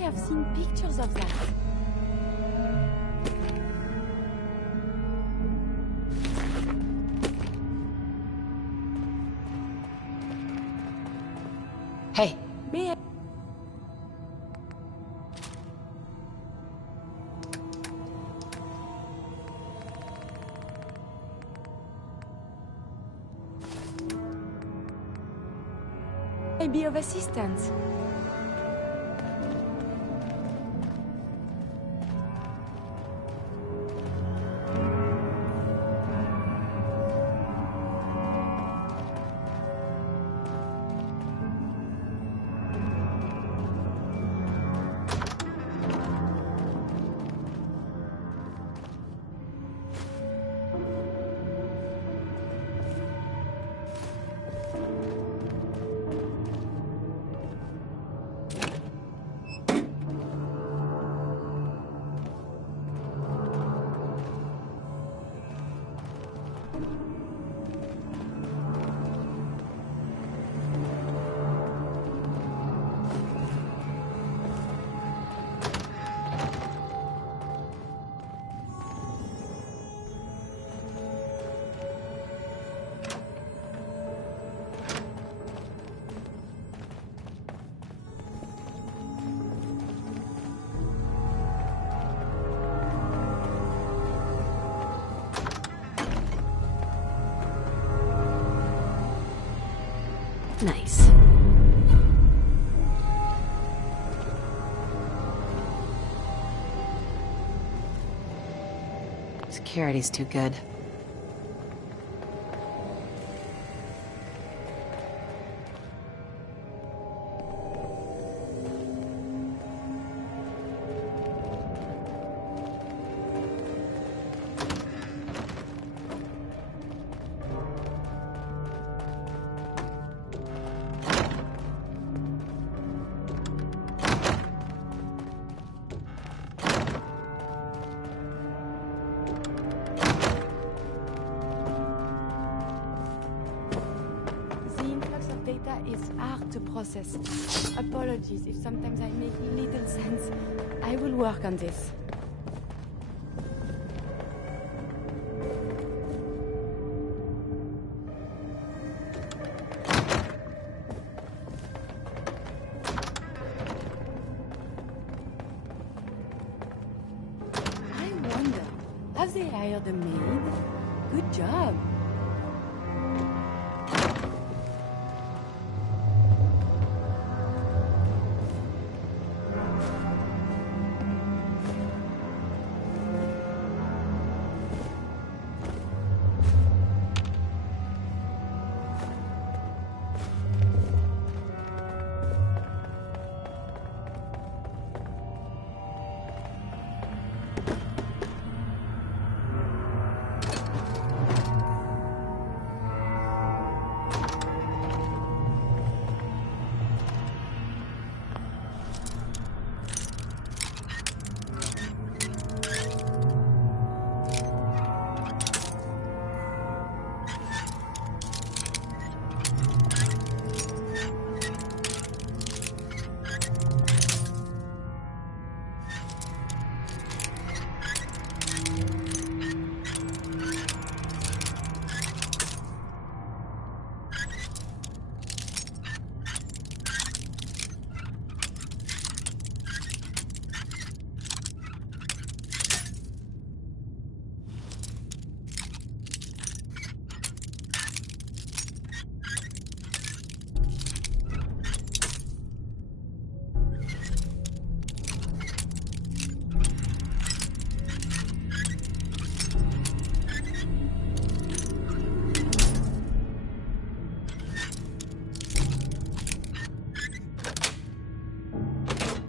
have seen pictures of that. Hey. May I... be of assistance? Nice. Security's too good. Apologies if sometimes I make little sense. I will work on this. I wonder, have they hired a maid? Good job.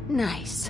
Nice.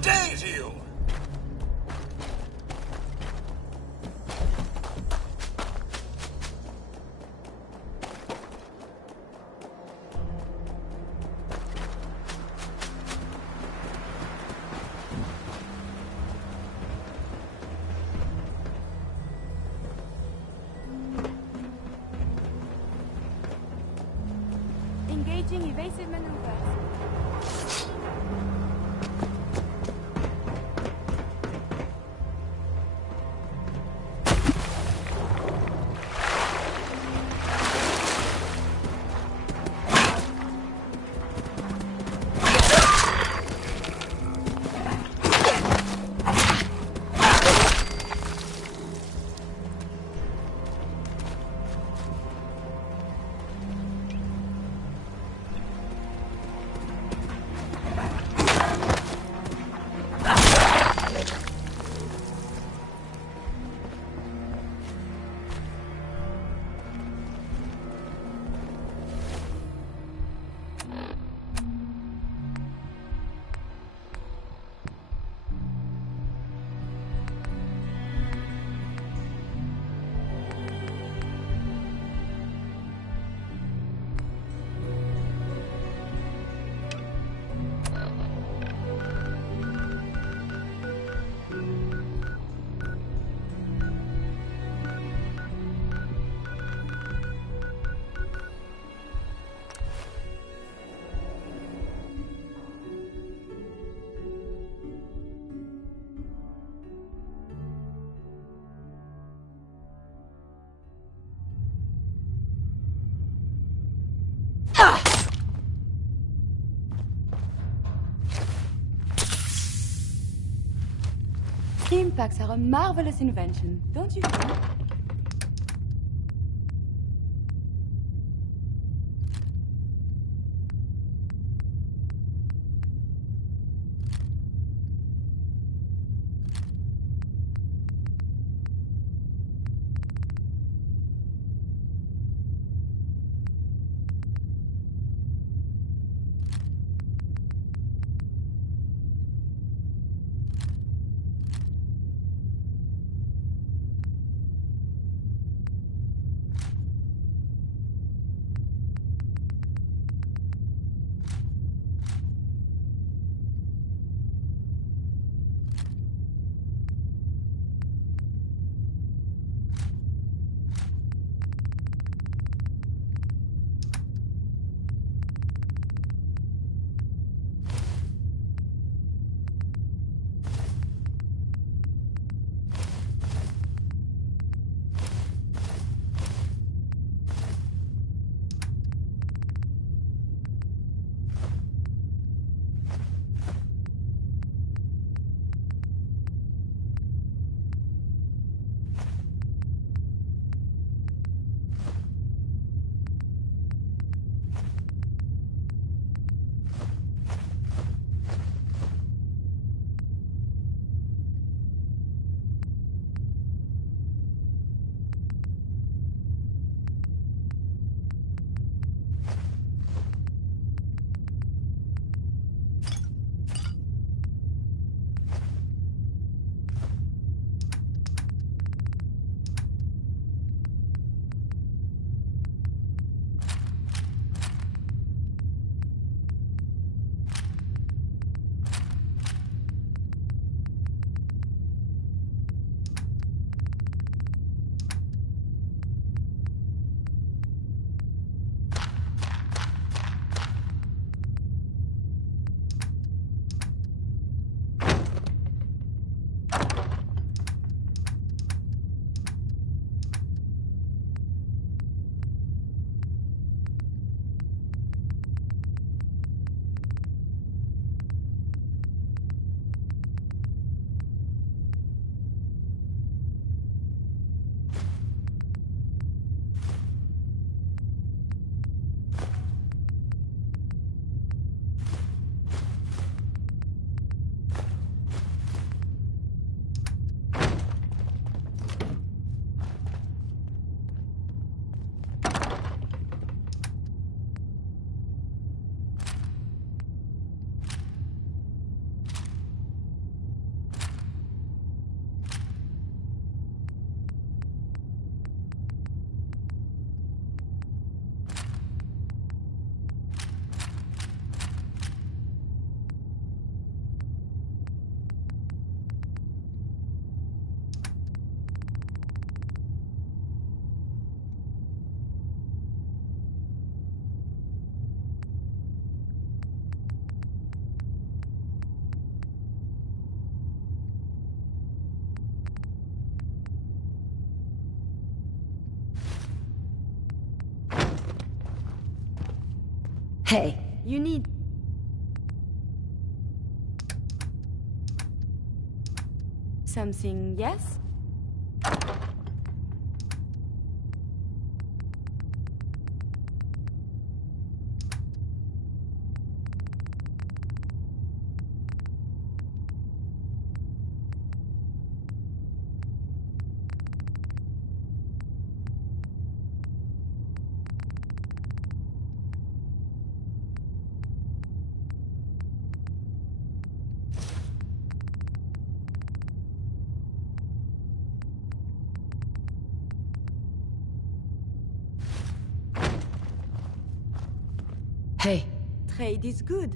tase you! Engaging evasive maneuvers. Steam packs are a marvelous invention, don't you think? Hey. You need... something, yes? Hey. Trade is good.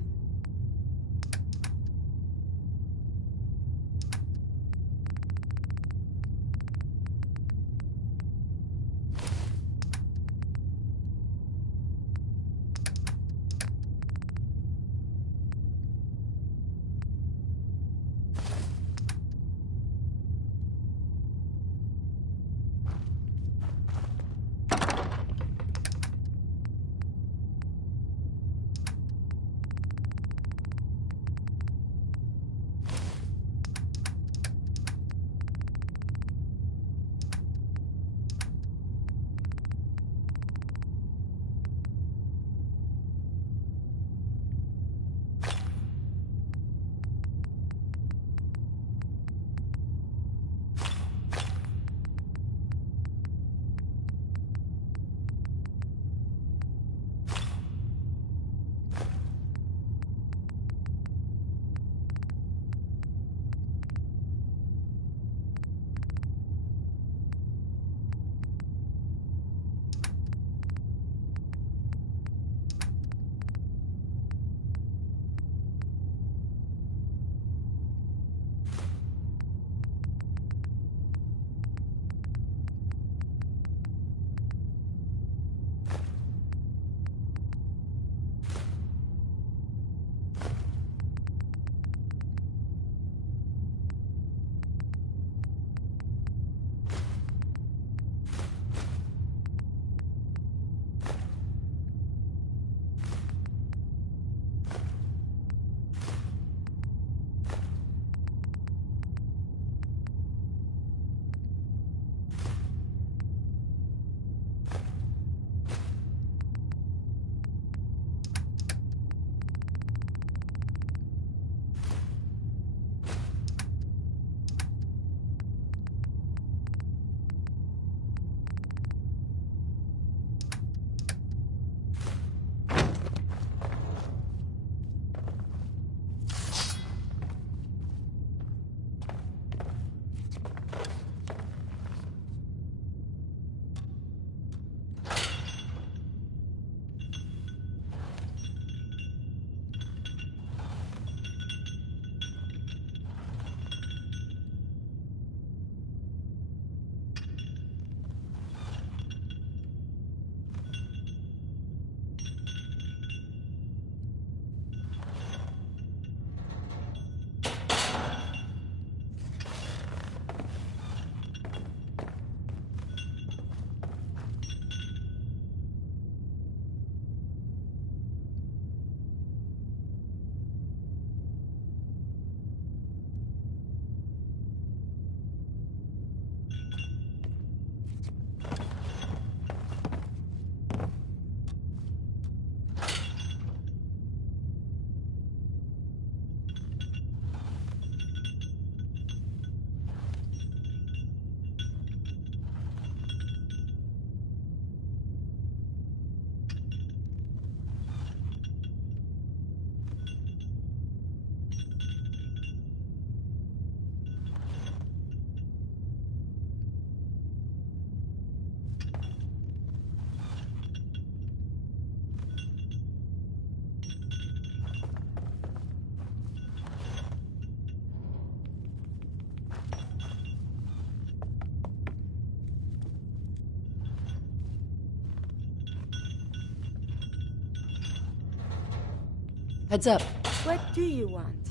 Heads up. What do you want?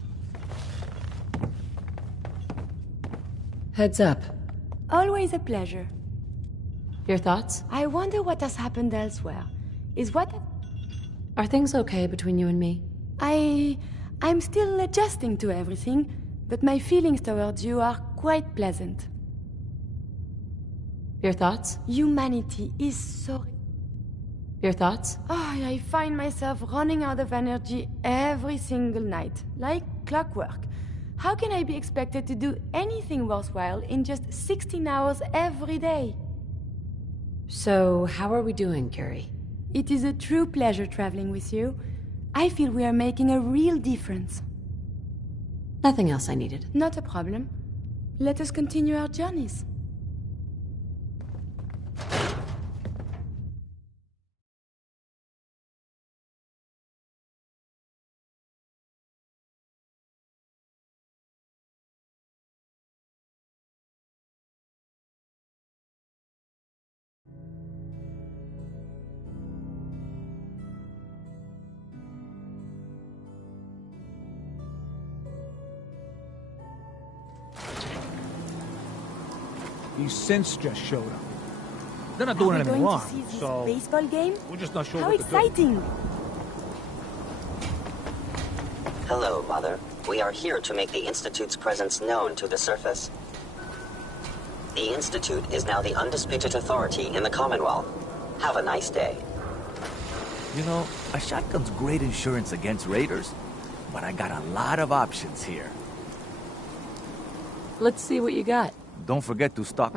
Heads up. Always a pleasure. Your thoughts? I wonder what has happened elsewhere. Is what... Are things okay between you and me? I'm still adjusting to everything, but my feelings towards you are quite pleasant. Your thoughts? Humanity is so... Your thoughts? Oh, I find myself running out of energy every single night, like clockwork. How can I be expected to do anything worthwhile in just 16 hours every day? So, how are we doing, Curie? It is a true pleasure traveling with you. I feel we are making a real difference. Nothing else I needed. Not a problem. Let us continue our journeys. These synths just showed up. They're not doing anything wrong, to see this so baseball game? we're just not sure How what to do. exciting! Hello, Mother. We are here to make the Institute's presence known to the surface. The Institute is now the undisputed authority in the Commonwealth. Have a nice day. You know, a shotgun's great insurance against raiders, but I got a lot of options here. Let's see what you got. Don't forget to stock.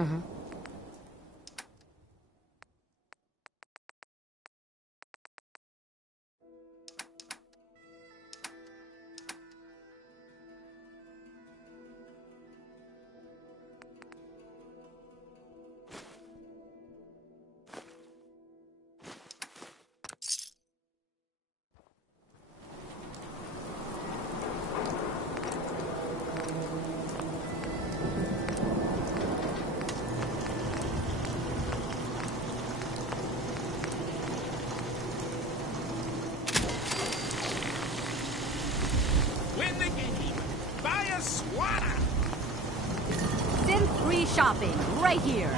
Win the game. Buy a swatter. Sim free shopping, right here.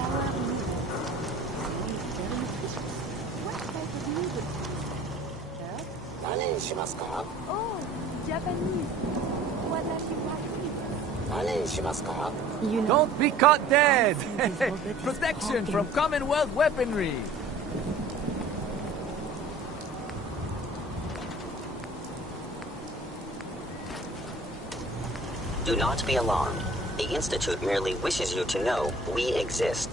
Oh, Japanese. You know. Don't be caught dead! Protection from Commonwealth weaponry! Do not be alarmed. The Institute merely wishes you to know we exist.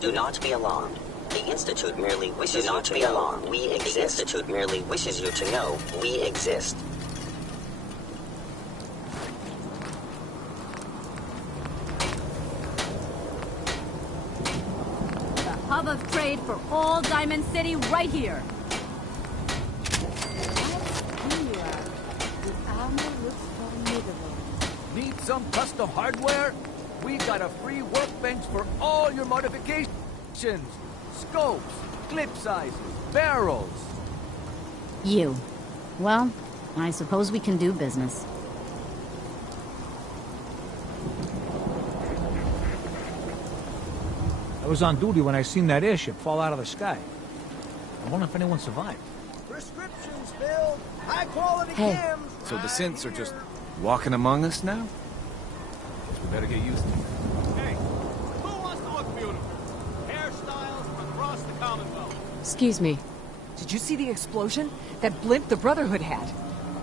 Do not be alarmed. The Institute merely wishes you to know we exist. The Institute merely wishes you to know we exist. The hub of trade for all Diamond City, right here. The armor looks formidable. Need some custom hardware? We got a free workbench for all your modifications. Scopes, clip sizes, barrels. You. Well, I suppose we can do business. I was on duty when I seen that airship fall out of the sky. I wonder if anyone survived. Prescriptions filled. High quality Hey. cams. So the synths are just walking among us now? Guess we better get used to it. Hey, who wants to look beautiful? Hairstyles from across the Commonwealth. Excuse me. Did you see the explosion? That blimp the Brotherhood had.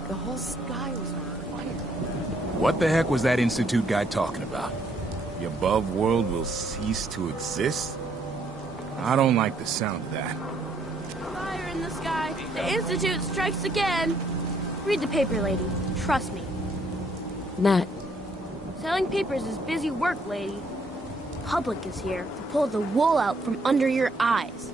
The whole sky was on fire. What the heck was that Institute guy talking about? The above world will cease to exist? I don't like the sound of that. Fire in the sky. The Institute strikes again. Read the paper, lady. Trust me. Matt. Selling papers is busy work, lady. Public is here to pull the wool out from under your eyes.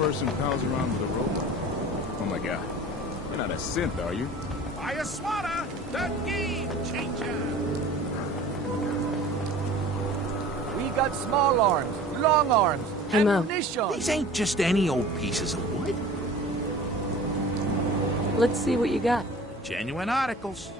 person pals around with a robot. Oh my god. You're not a synth, are you? Fire swatter, the game changer. We got small arms, long arms, Hey, Mo. ammunition. These ain't just any old pieces of wood. Let's see what you got. Genuine articles.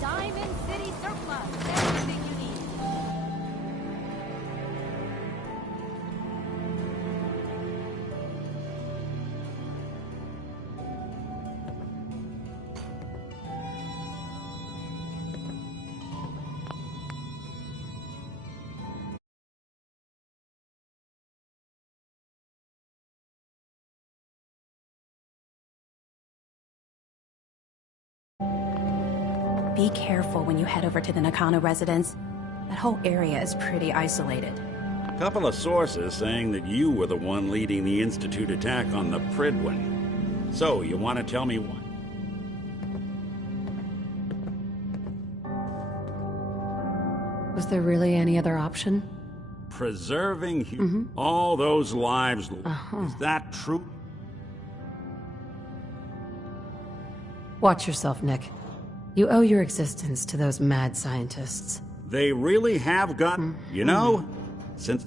Diamond City Surplus. Everything you need. Be careful when you head over to the Nakano residence. That whole area is pretty isolated. Couple of sources saying that you were the one leading the Institute attack on the Pridwin. So, you want to tell me what? Was there really any other option? Preserving all those lives. Is that true? Watch yourself, Nick. You owe your existence to those mad scientists. They really have gotten, you know, since...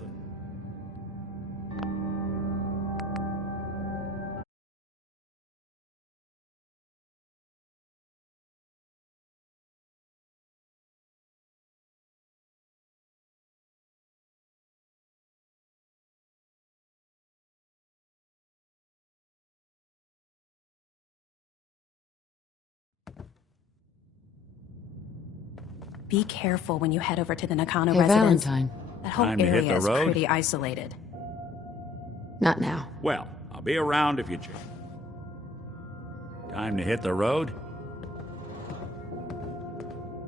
Be careful when you head over to the Nakano Hey, residence. Valentine. That whole Time to hit area the is road? pretty isolated. Not now. Well, I'll be around if you change. Time to hit the road?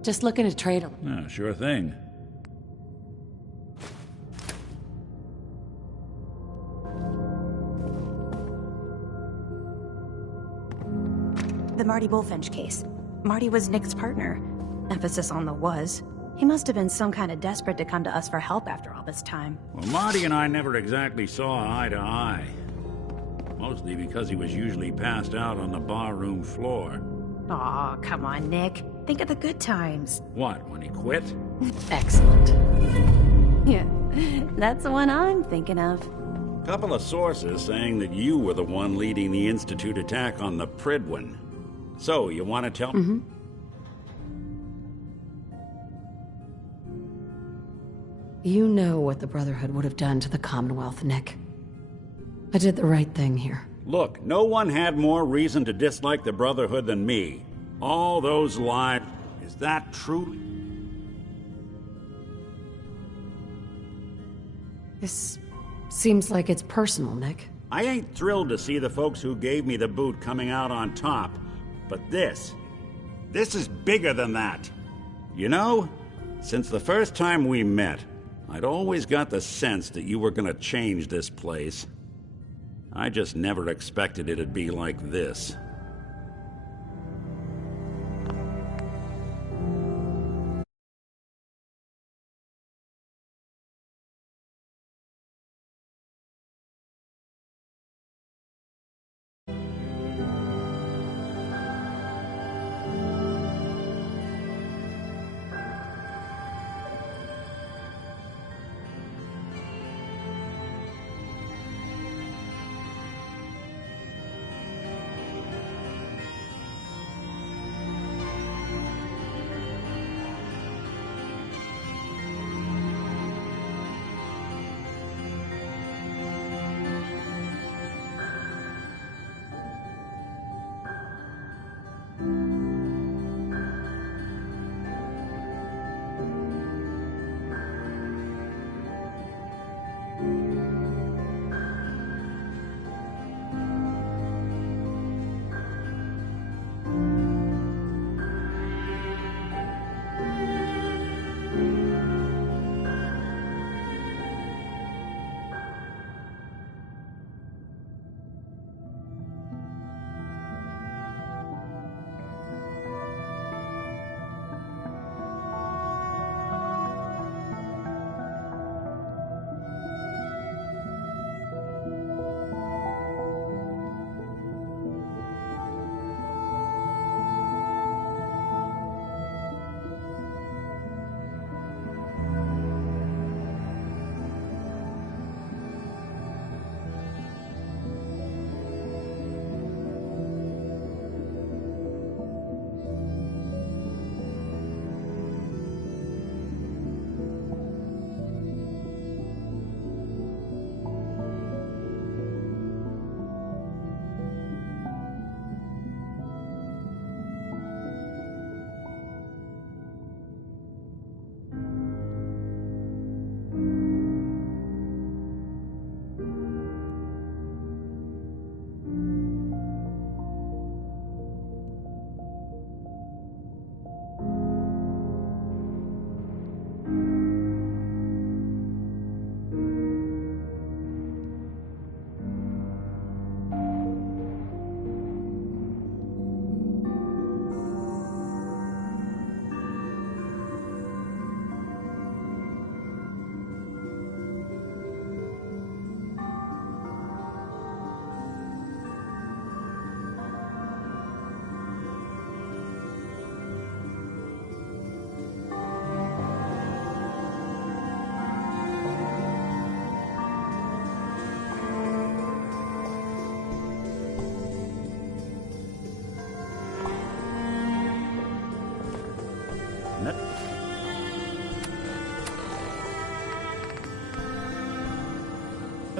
Just looking to trade them. Oh, sure thing. The Marty Bullfinch case. Marty was Nick's partner. Emphasis on the was. He must have been some kind of desperate to come to us for help after all this time. Well, Marty and I never exactly saw eye to eye. Mostly because he was usually passed out on the barroom floor. Aw, come on, Nick. Think of the good times. What, when he quit? Excellent. Yeah, that's the one I'm thinking of. Couple of sources saying that you were the one leading the Institute attack on the Pridwin. So, you want to tell me? You know what the Brotherhood would have done to the Commonwealth, Nick. I did the right thing here. Look, no one had more reason to dislike the Brotherhood than me. All those lives. Is that true? This seems like it's personal, Nick. I ain't thrilled to see the folks who gave me the boot coming out on top. But this is bigger than that. You know, since the first time we met, I'd always got the sense that you were gonna change this place. I just never expected it'd be like this.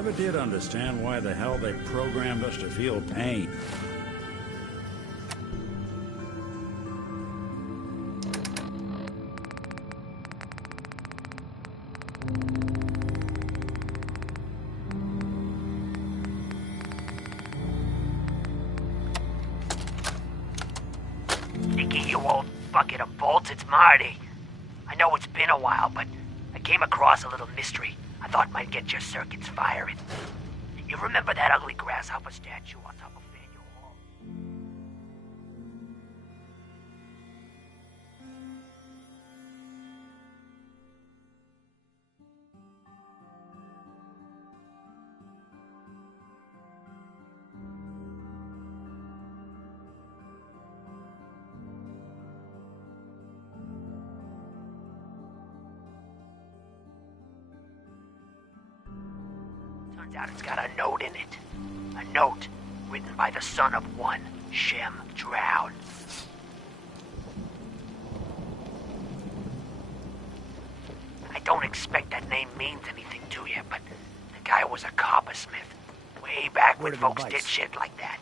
never did understand why the hell they programmed us to feel pain. Nicky, you old bucket of bolts, it's Marty. I know it's been a while, but I came across a little mystery I thought might get your circuits firing. You remember that ugly grasshopper statue on top of Faneuil Hall? Turns out it's got a note in it. A note written by the son of one Shem Drown. I don't expect that name means anything to you, but the guy was a coppersmith. Way back when folks did shit like that.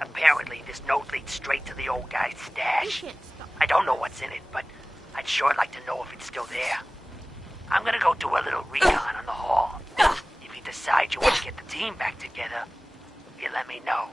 Apparently, this note leads straight to the old guy's stash. I don't know what's in it, but I'd sure like to know if it's still there. I'm gonna go do a little recon on the hall. If you decide you want to get the team back together, you let me know.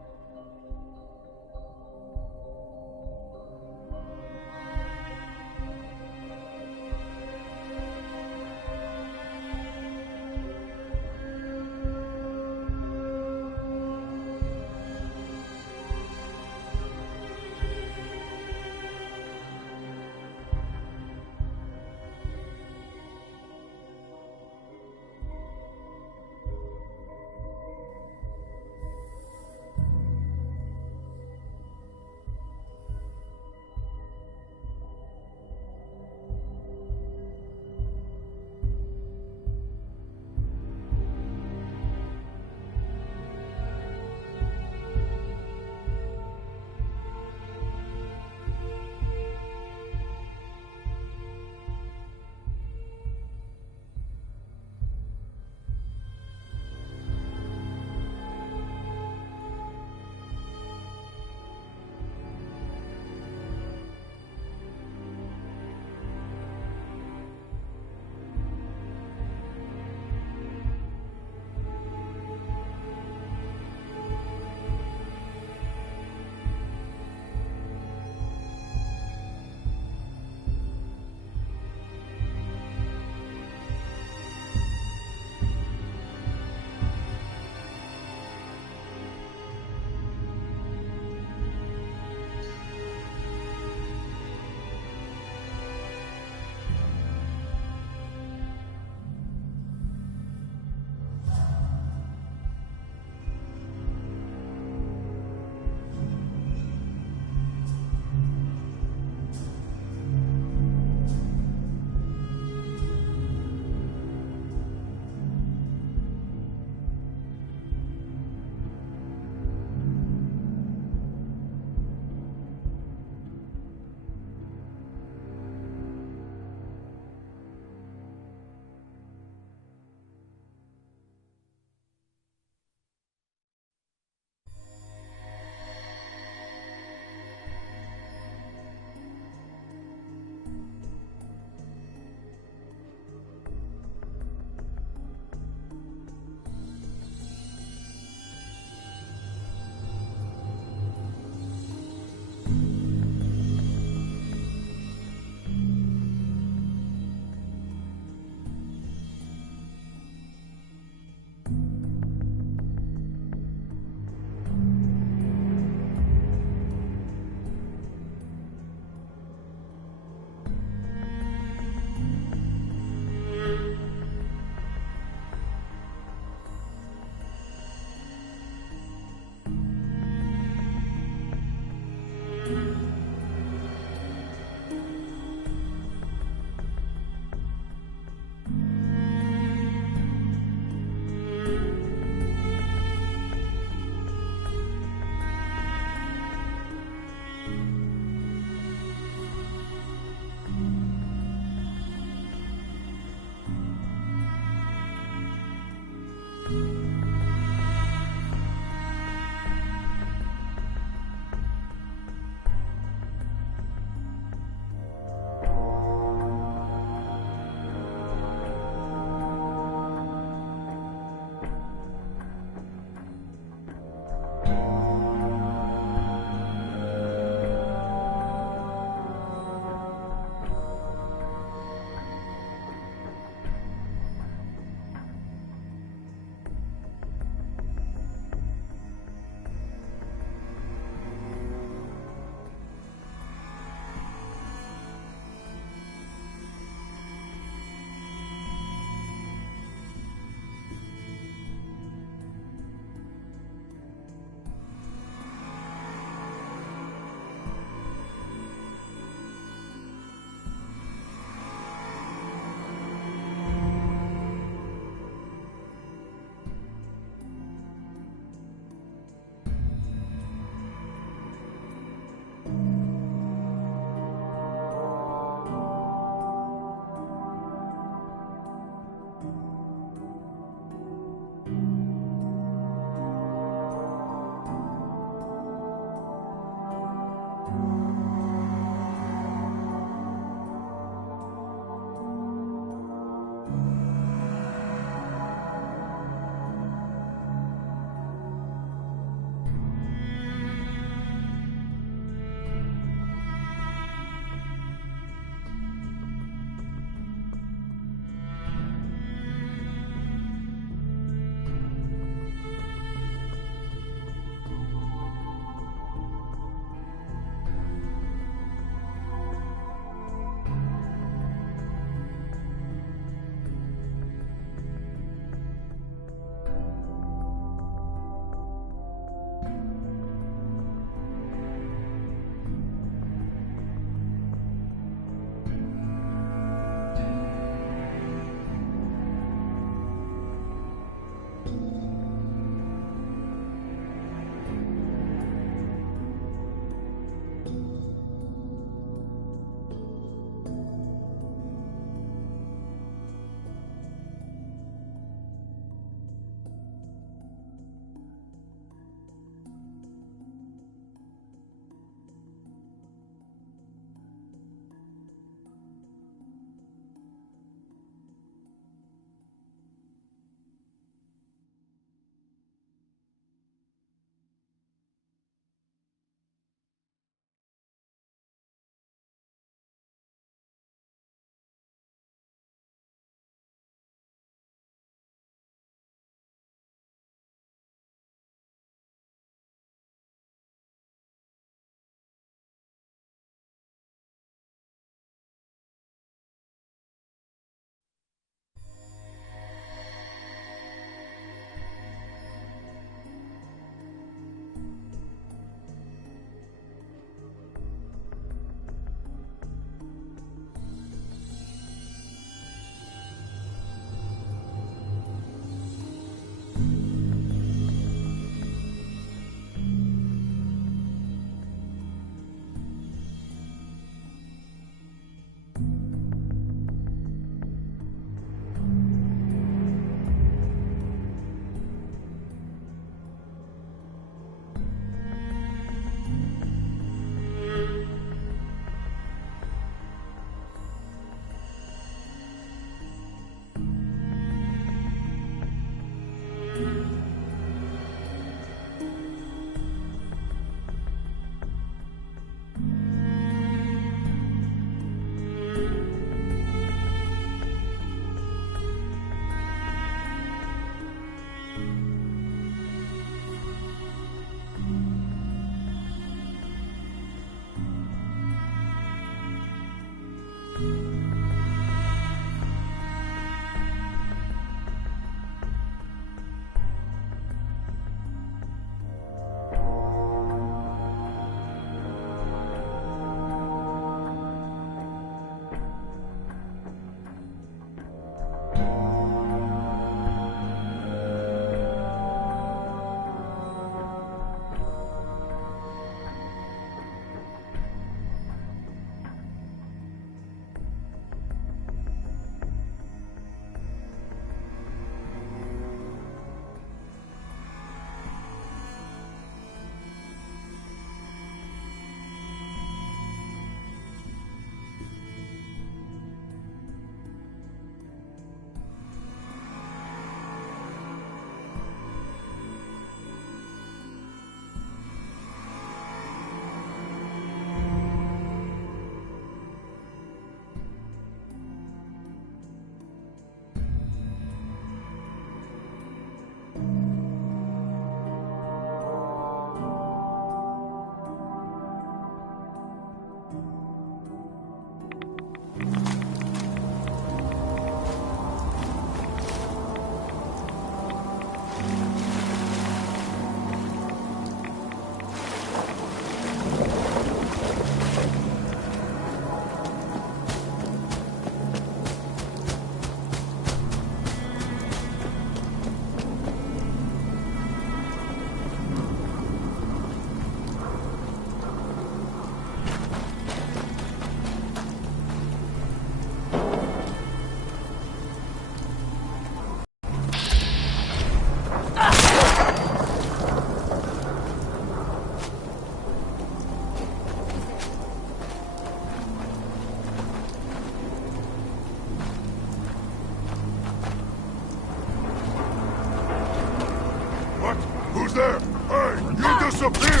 What? Who's there? Hey, you disappear!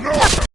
No!